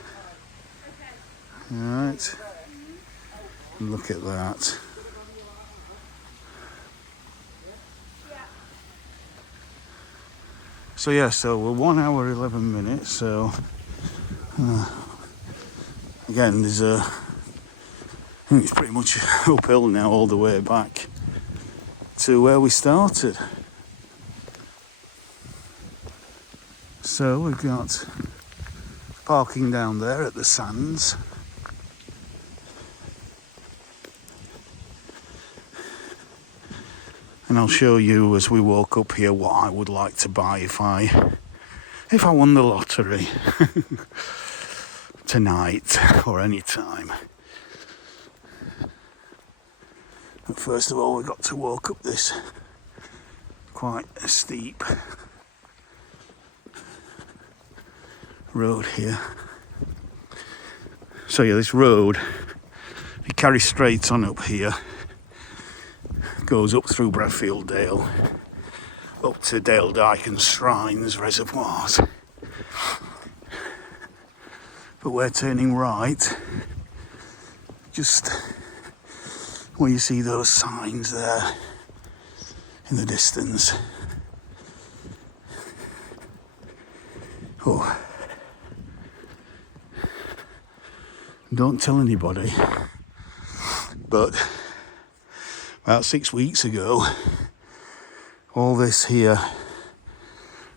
Alright, look at that. So yeah, so we're 1 hour 11 minutes, so again there's I think it's pretty much uphill now all the way back to where we started. So we've got parking down there at the sands. And I'll show you as we walk up here what I would like to buy if I won the lottery tonight or any time. But first of all, we've got to walk up this quite steep road here. So yeah, this road, if you carry straight on up here, goes up through Bradfield Dale, up to Dale Dyke and Shrines reservoirs. But we're turning right, just where you see those signs there in the distance. Oh, don't tell anybody, but about 6 weeks ago, all this here,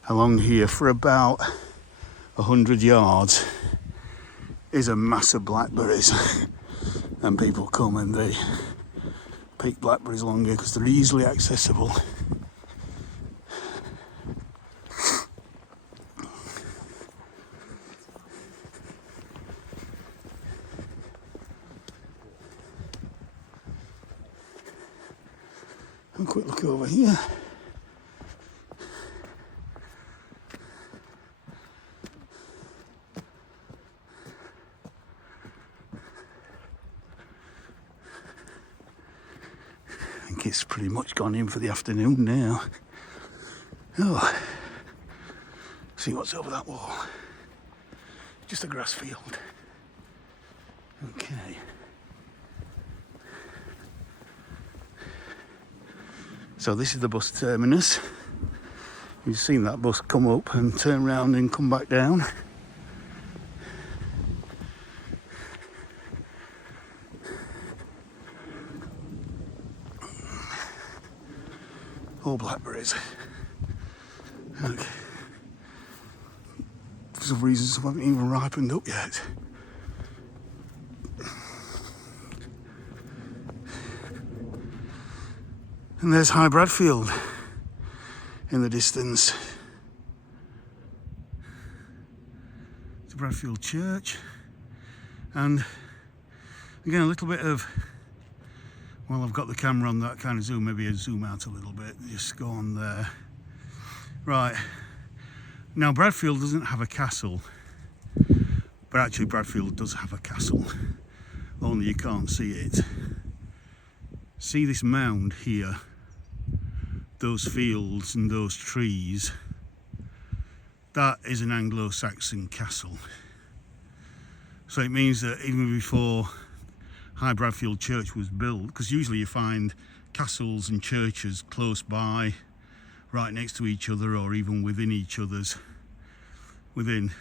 along here for about 100 yards, is a mass of blackberries. And people come and they pick blackberries along here because they're easily accessible. A quick look over here. I think it's pretty much gone in for the afternoon now. Oh, See what's over that wall. Just a grass field. Okay. So this is the bus terminus. You've seen that bus come up and turn around and come back down. All blackberries. Okay. For some reason, some haven't even ripened up yet. And there's High Bradfield in the distance. It's Bradfield Church. And again, a little bit of, well, I've got the camera on that kind of zoom, maybe I zoom out a little bit, just go on there. Right, now Bradfield doesn't have a castle, but actually Bradfield does have a castle, only you can't see it. See this mound here? Those fields and those trees, that is an Anglo-Saxon castle. So it means that even before High Bradfield Church was built, because usually you find castles and churches close by, right next to each other, or even within each other's, within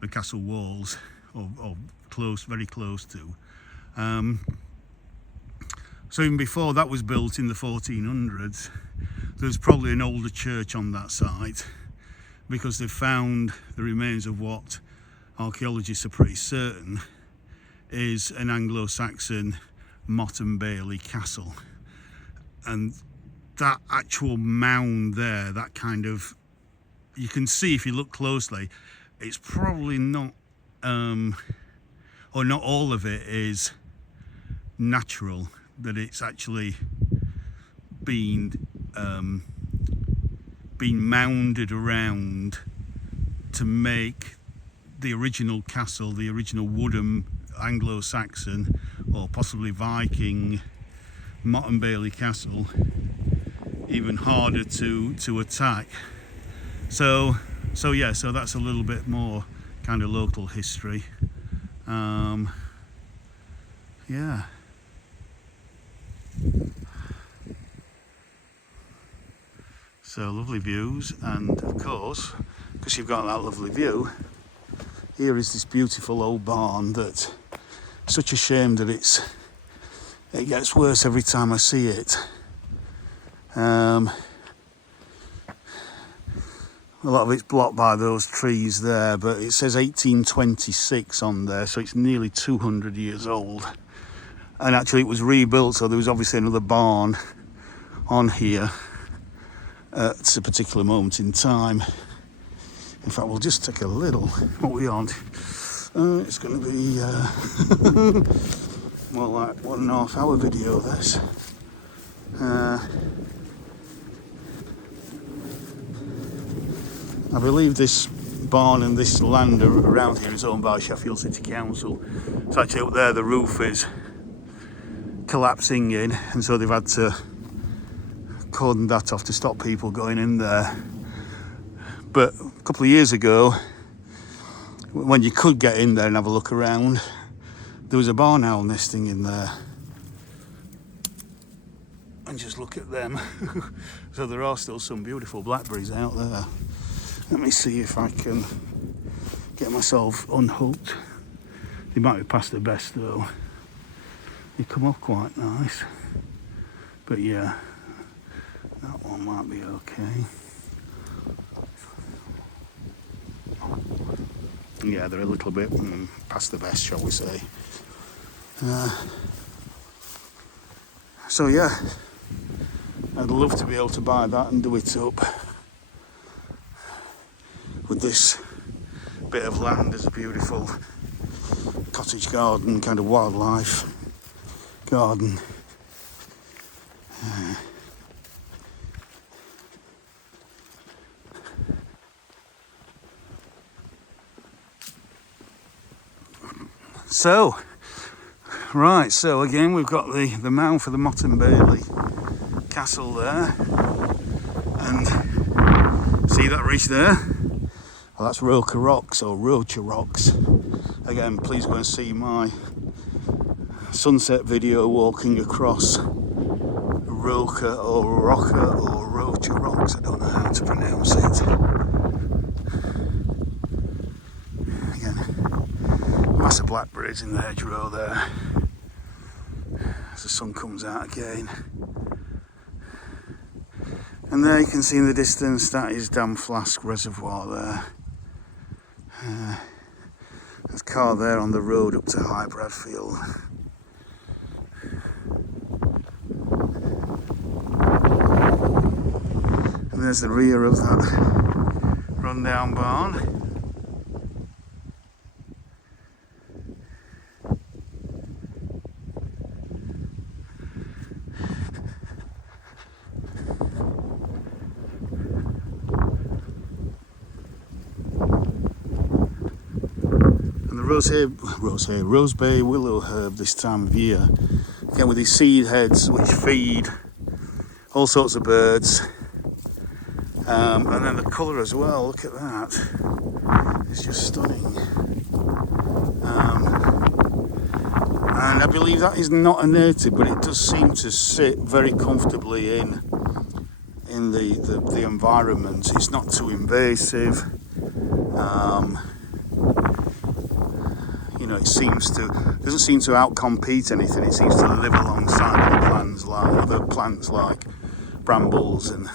the castle walls, or close, very close to. So even before that was built in the 1400s, there was probably an older church on that site, because they've found the remains of what archaeologists are pretty certain is an Anglo-Saxon Motte and Bailey castle. And that actual mound there, that kind of, you can see if you look closely, it's probably not, or not all of it is natural, that it's actually been mounded around to make the original castle, the original wooden Anglo-Saxon or possibly Viking Motte and Bailey castle, even harder to attack. So yeah, so that's a little bit more kind of local history. Yeah. So lovely views, and of course, because you've got that lovely view, here is this beautiful old barn that, such a shame that it gets worse every time I see it. A lot of it's blocked by those trees there, but it says 1826 on there, so it's nearly 200 years old. And actually it was rebuilt, so there was obviously another barn on here at a particular moment in time. In fact, we'll just take a little, what we on? It's going to be more like 1.5 hour video, this. I believe this barn and this land around here is owned by Sheffield City Council. So actually up there the roof is collapsing in, and so they've had to cordon that off to stop people going in there. But a couple of years ago, when you could get in there and have a look around, there was a barn owl nesting in there. And just look at them. So there are still some beautiful blackberries out there. Let me see if I can get myself unhooked. They might be past the best though. They come up quite nice. But yeah, that one might be okay. Yeah, they're a little bit past the best, shall we say. So yeah, I'd love to be able to buy that and do it up with this bit of land as a beautiful cottage garden, kind of wildlife garden. So, right, so again we've got the mound for the Motte and Bailey castle there, and See that ridge there? Well, that's Roca Rocks or Rocha Rocks. Again, please go and see my sunset video walking across Roca or Roca or Rocha Rocks. I don't know how to pronounce it. Again, massive blackberries in the hedgerow there as the sun comes out again. And there you can see in the distance, that is Dam Flask Reservoir there. There's a car there on the road up to High Bradfield. And there's the rear of that rundown barn. Rose Bay willow herb this time of year, again with these seed heads which feed all sorts of birds, and then the colour as well, look at that, it's just stunning. And I believe that is not a native, but it does seem to sit very comfortably in the environment. It's not too invasive. It doesn't seem to outcompete anything. It seems to live alongside other plants like brambles and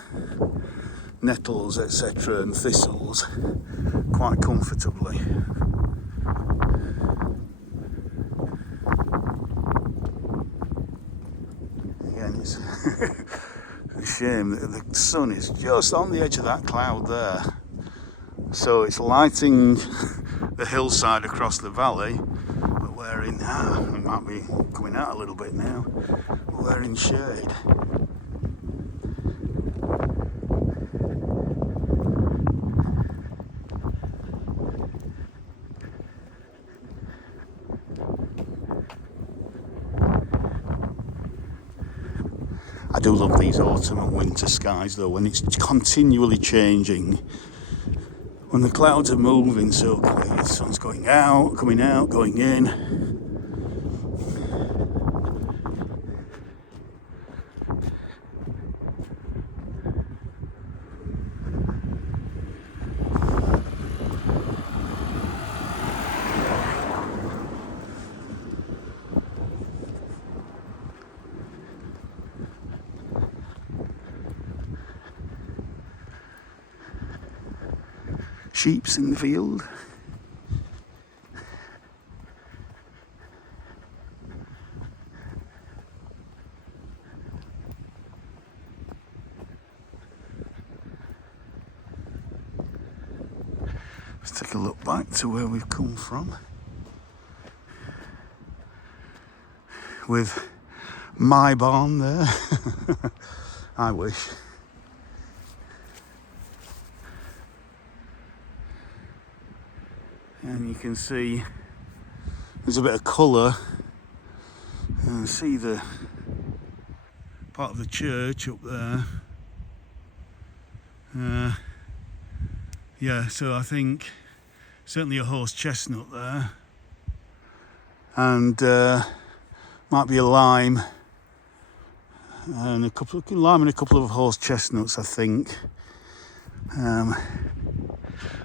nettles, etc., and thistles quite comfortably. Again, it's a shame that the sun is just on the edge of that cloud there, so it's lighting the hillside across the valley, but we're in, it might be coming out a little bit now, but we're in shade. I do love these autumn and winter skies though, when it's continually changing. When the clouds are moving so quickly, the sun's going out, coming out, going in. Sheep's in the field. Let's take a look back to where we've come from. With my barn there. I wish. And you can see there's a bit of colour, and see the part of the church up there. Yeah, so I think certainly a horse chestnut there, and might be a lime, and a couple of horse chestnuts, I think.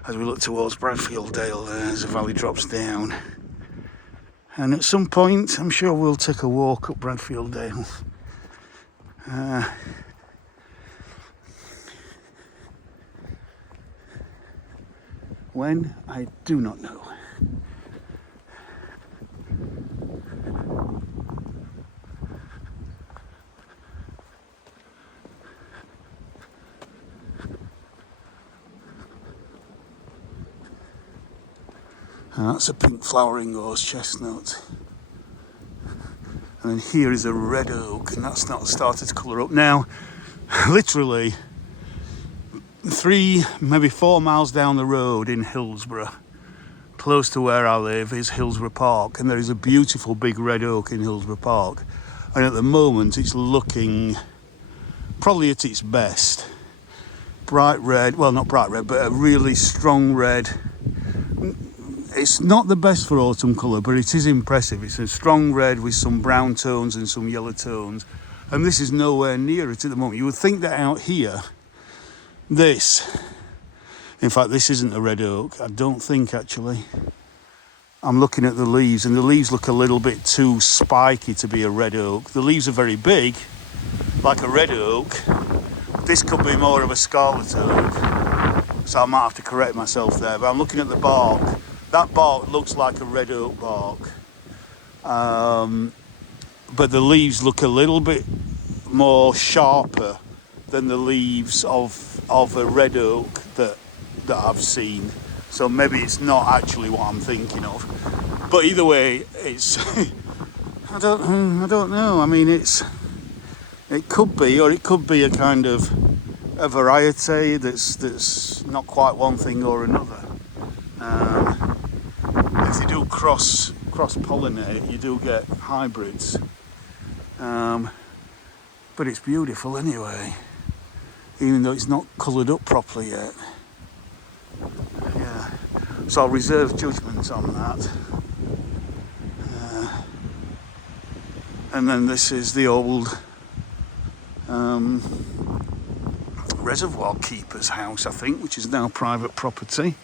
As we look towards Bradfield Dale there, as the valley drops down. And at some point, I'm sure we'll take a walk up Bradfield Dale. When? I do not know. And that's a pink flowering horse chestnut. And then here is a red oak, and that's not started to colour up now. Literally 3, maybe 4 miles down the road in Hillsborough, close to where I live, is Hillsborough Park, and there is a beautiful big red oak in Hillsborough Park. And at the moment it's looking probably at its best, bright red, well not bright red, but a really strong red. It's not the best for autumn colour, but it is impressive. It's a strong red with some brown tones and some yellow tones, and this is nowhere near it at the moment. You would think that out here, in fact this isn't a red oak, I don't think actually. I'm looking at the leaves, and the leaves look a little bit too spiky to be a red oak. The leaves are very big, like a red oak. This could be more of a scarlet oak, so I might have to correct myself there, but I'm looking at the bark. That bark looks like a red oak bark, but the leaves look a little bit more sharper than the leaves of a red oak that I've seen. So maybe it's not actually what I'm thinking of. But either way, it's I don't know. I mean, it could be, or it could be a kind of a variety that's not quite one thing or another. If you do cross pollinate, you do get hybrids, but it's beautiful anyway, even though it's not coloured up properly yet. Yeah, so I'll reserve judgment on that. And then this is the old Reservoir keeper's house, I think, which is now private property.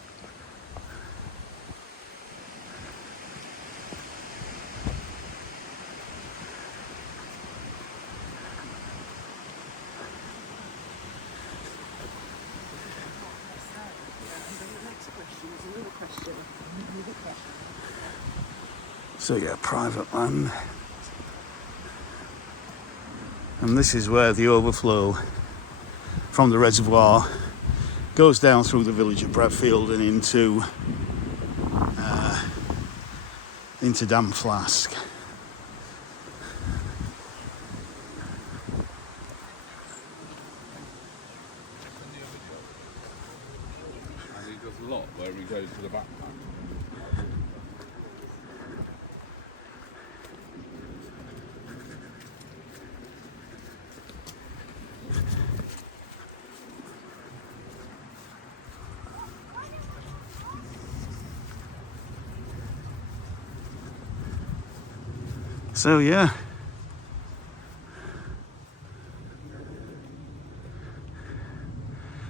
So yeah, private land. And this is where the overflow from the reservoir goes down through the village of Bradfield and into Dam Flask. And he does a lot where he goes to the backpack. So yeah,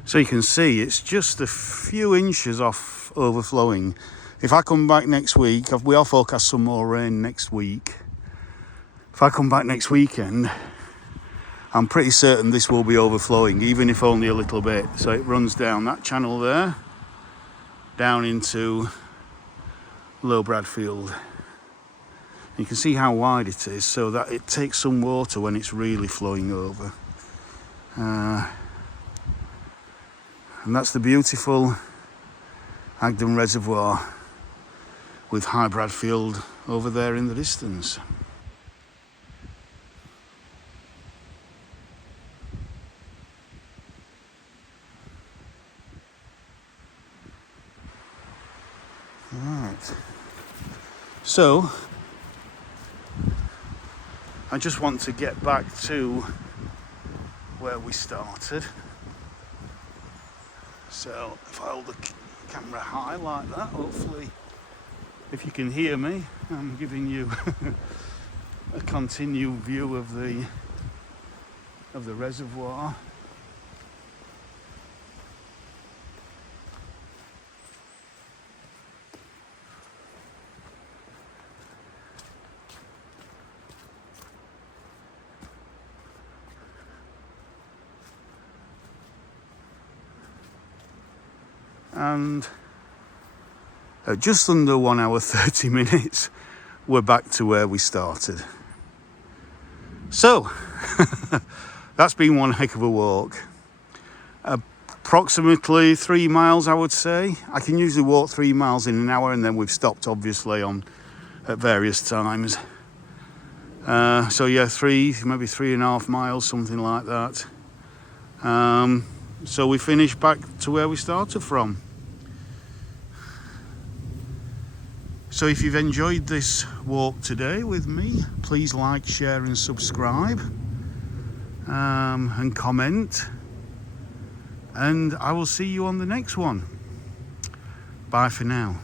so you can see it's just a few inches off overflowing. If I come back next week, we are forecast some more rain next week. If I come back next weekend, I'm pretty certain this will be overflowing, even if only a little bit. So it runs down that channel there, down into Low Bradfield. You can see how wide it is, so that it takes some water when it's really flowing over. And that's the beautiful Agden Reservoir with High Bradfield over there in the distance. Right. So I just want to get back to where we started. So if I hold the camera high like that, hopefully, if you can hear me, I'm giving you a continued view of the reservoir. And at just under 1 hour 30 minutes, we're back to where we started. So that's been one heck of a walk. Approximately 3 miles, I would say. I can usually walk 3 miles in an hour, and then we've stopped obviously at various times. So yeah, maybe 3.5 miles, something like that. So we finished back to where we started from. So if you've enjoyed this walk today with me, please like, share and subscribe, and comment. and I will see you on the next one. Bye for now.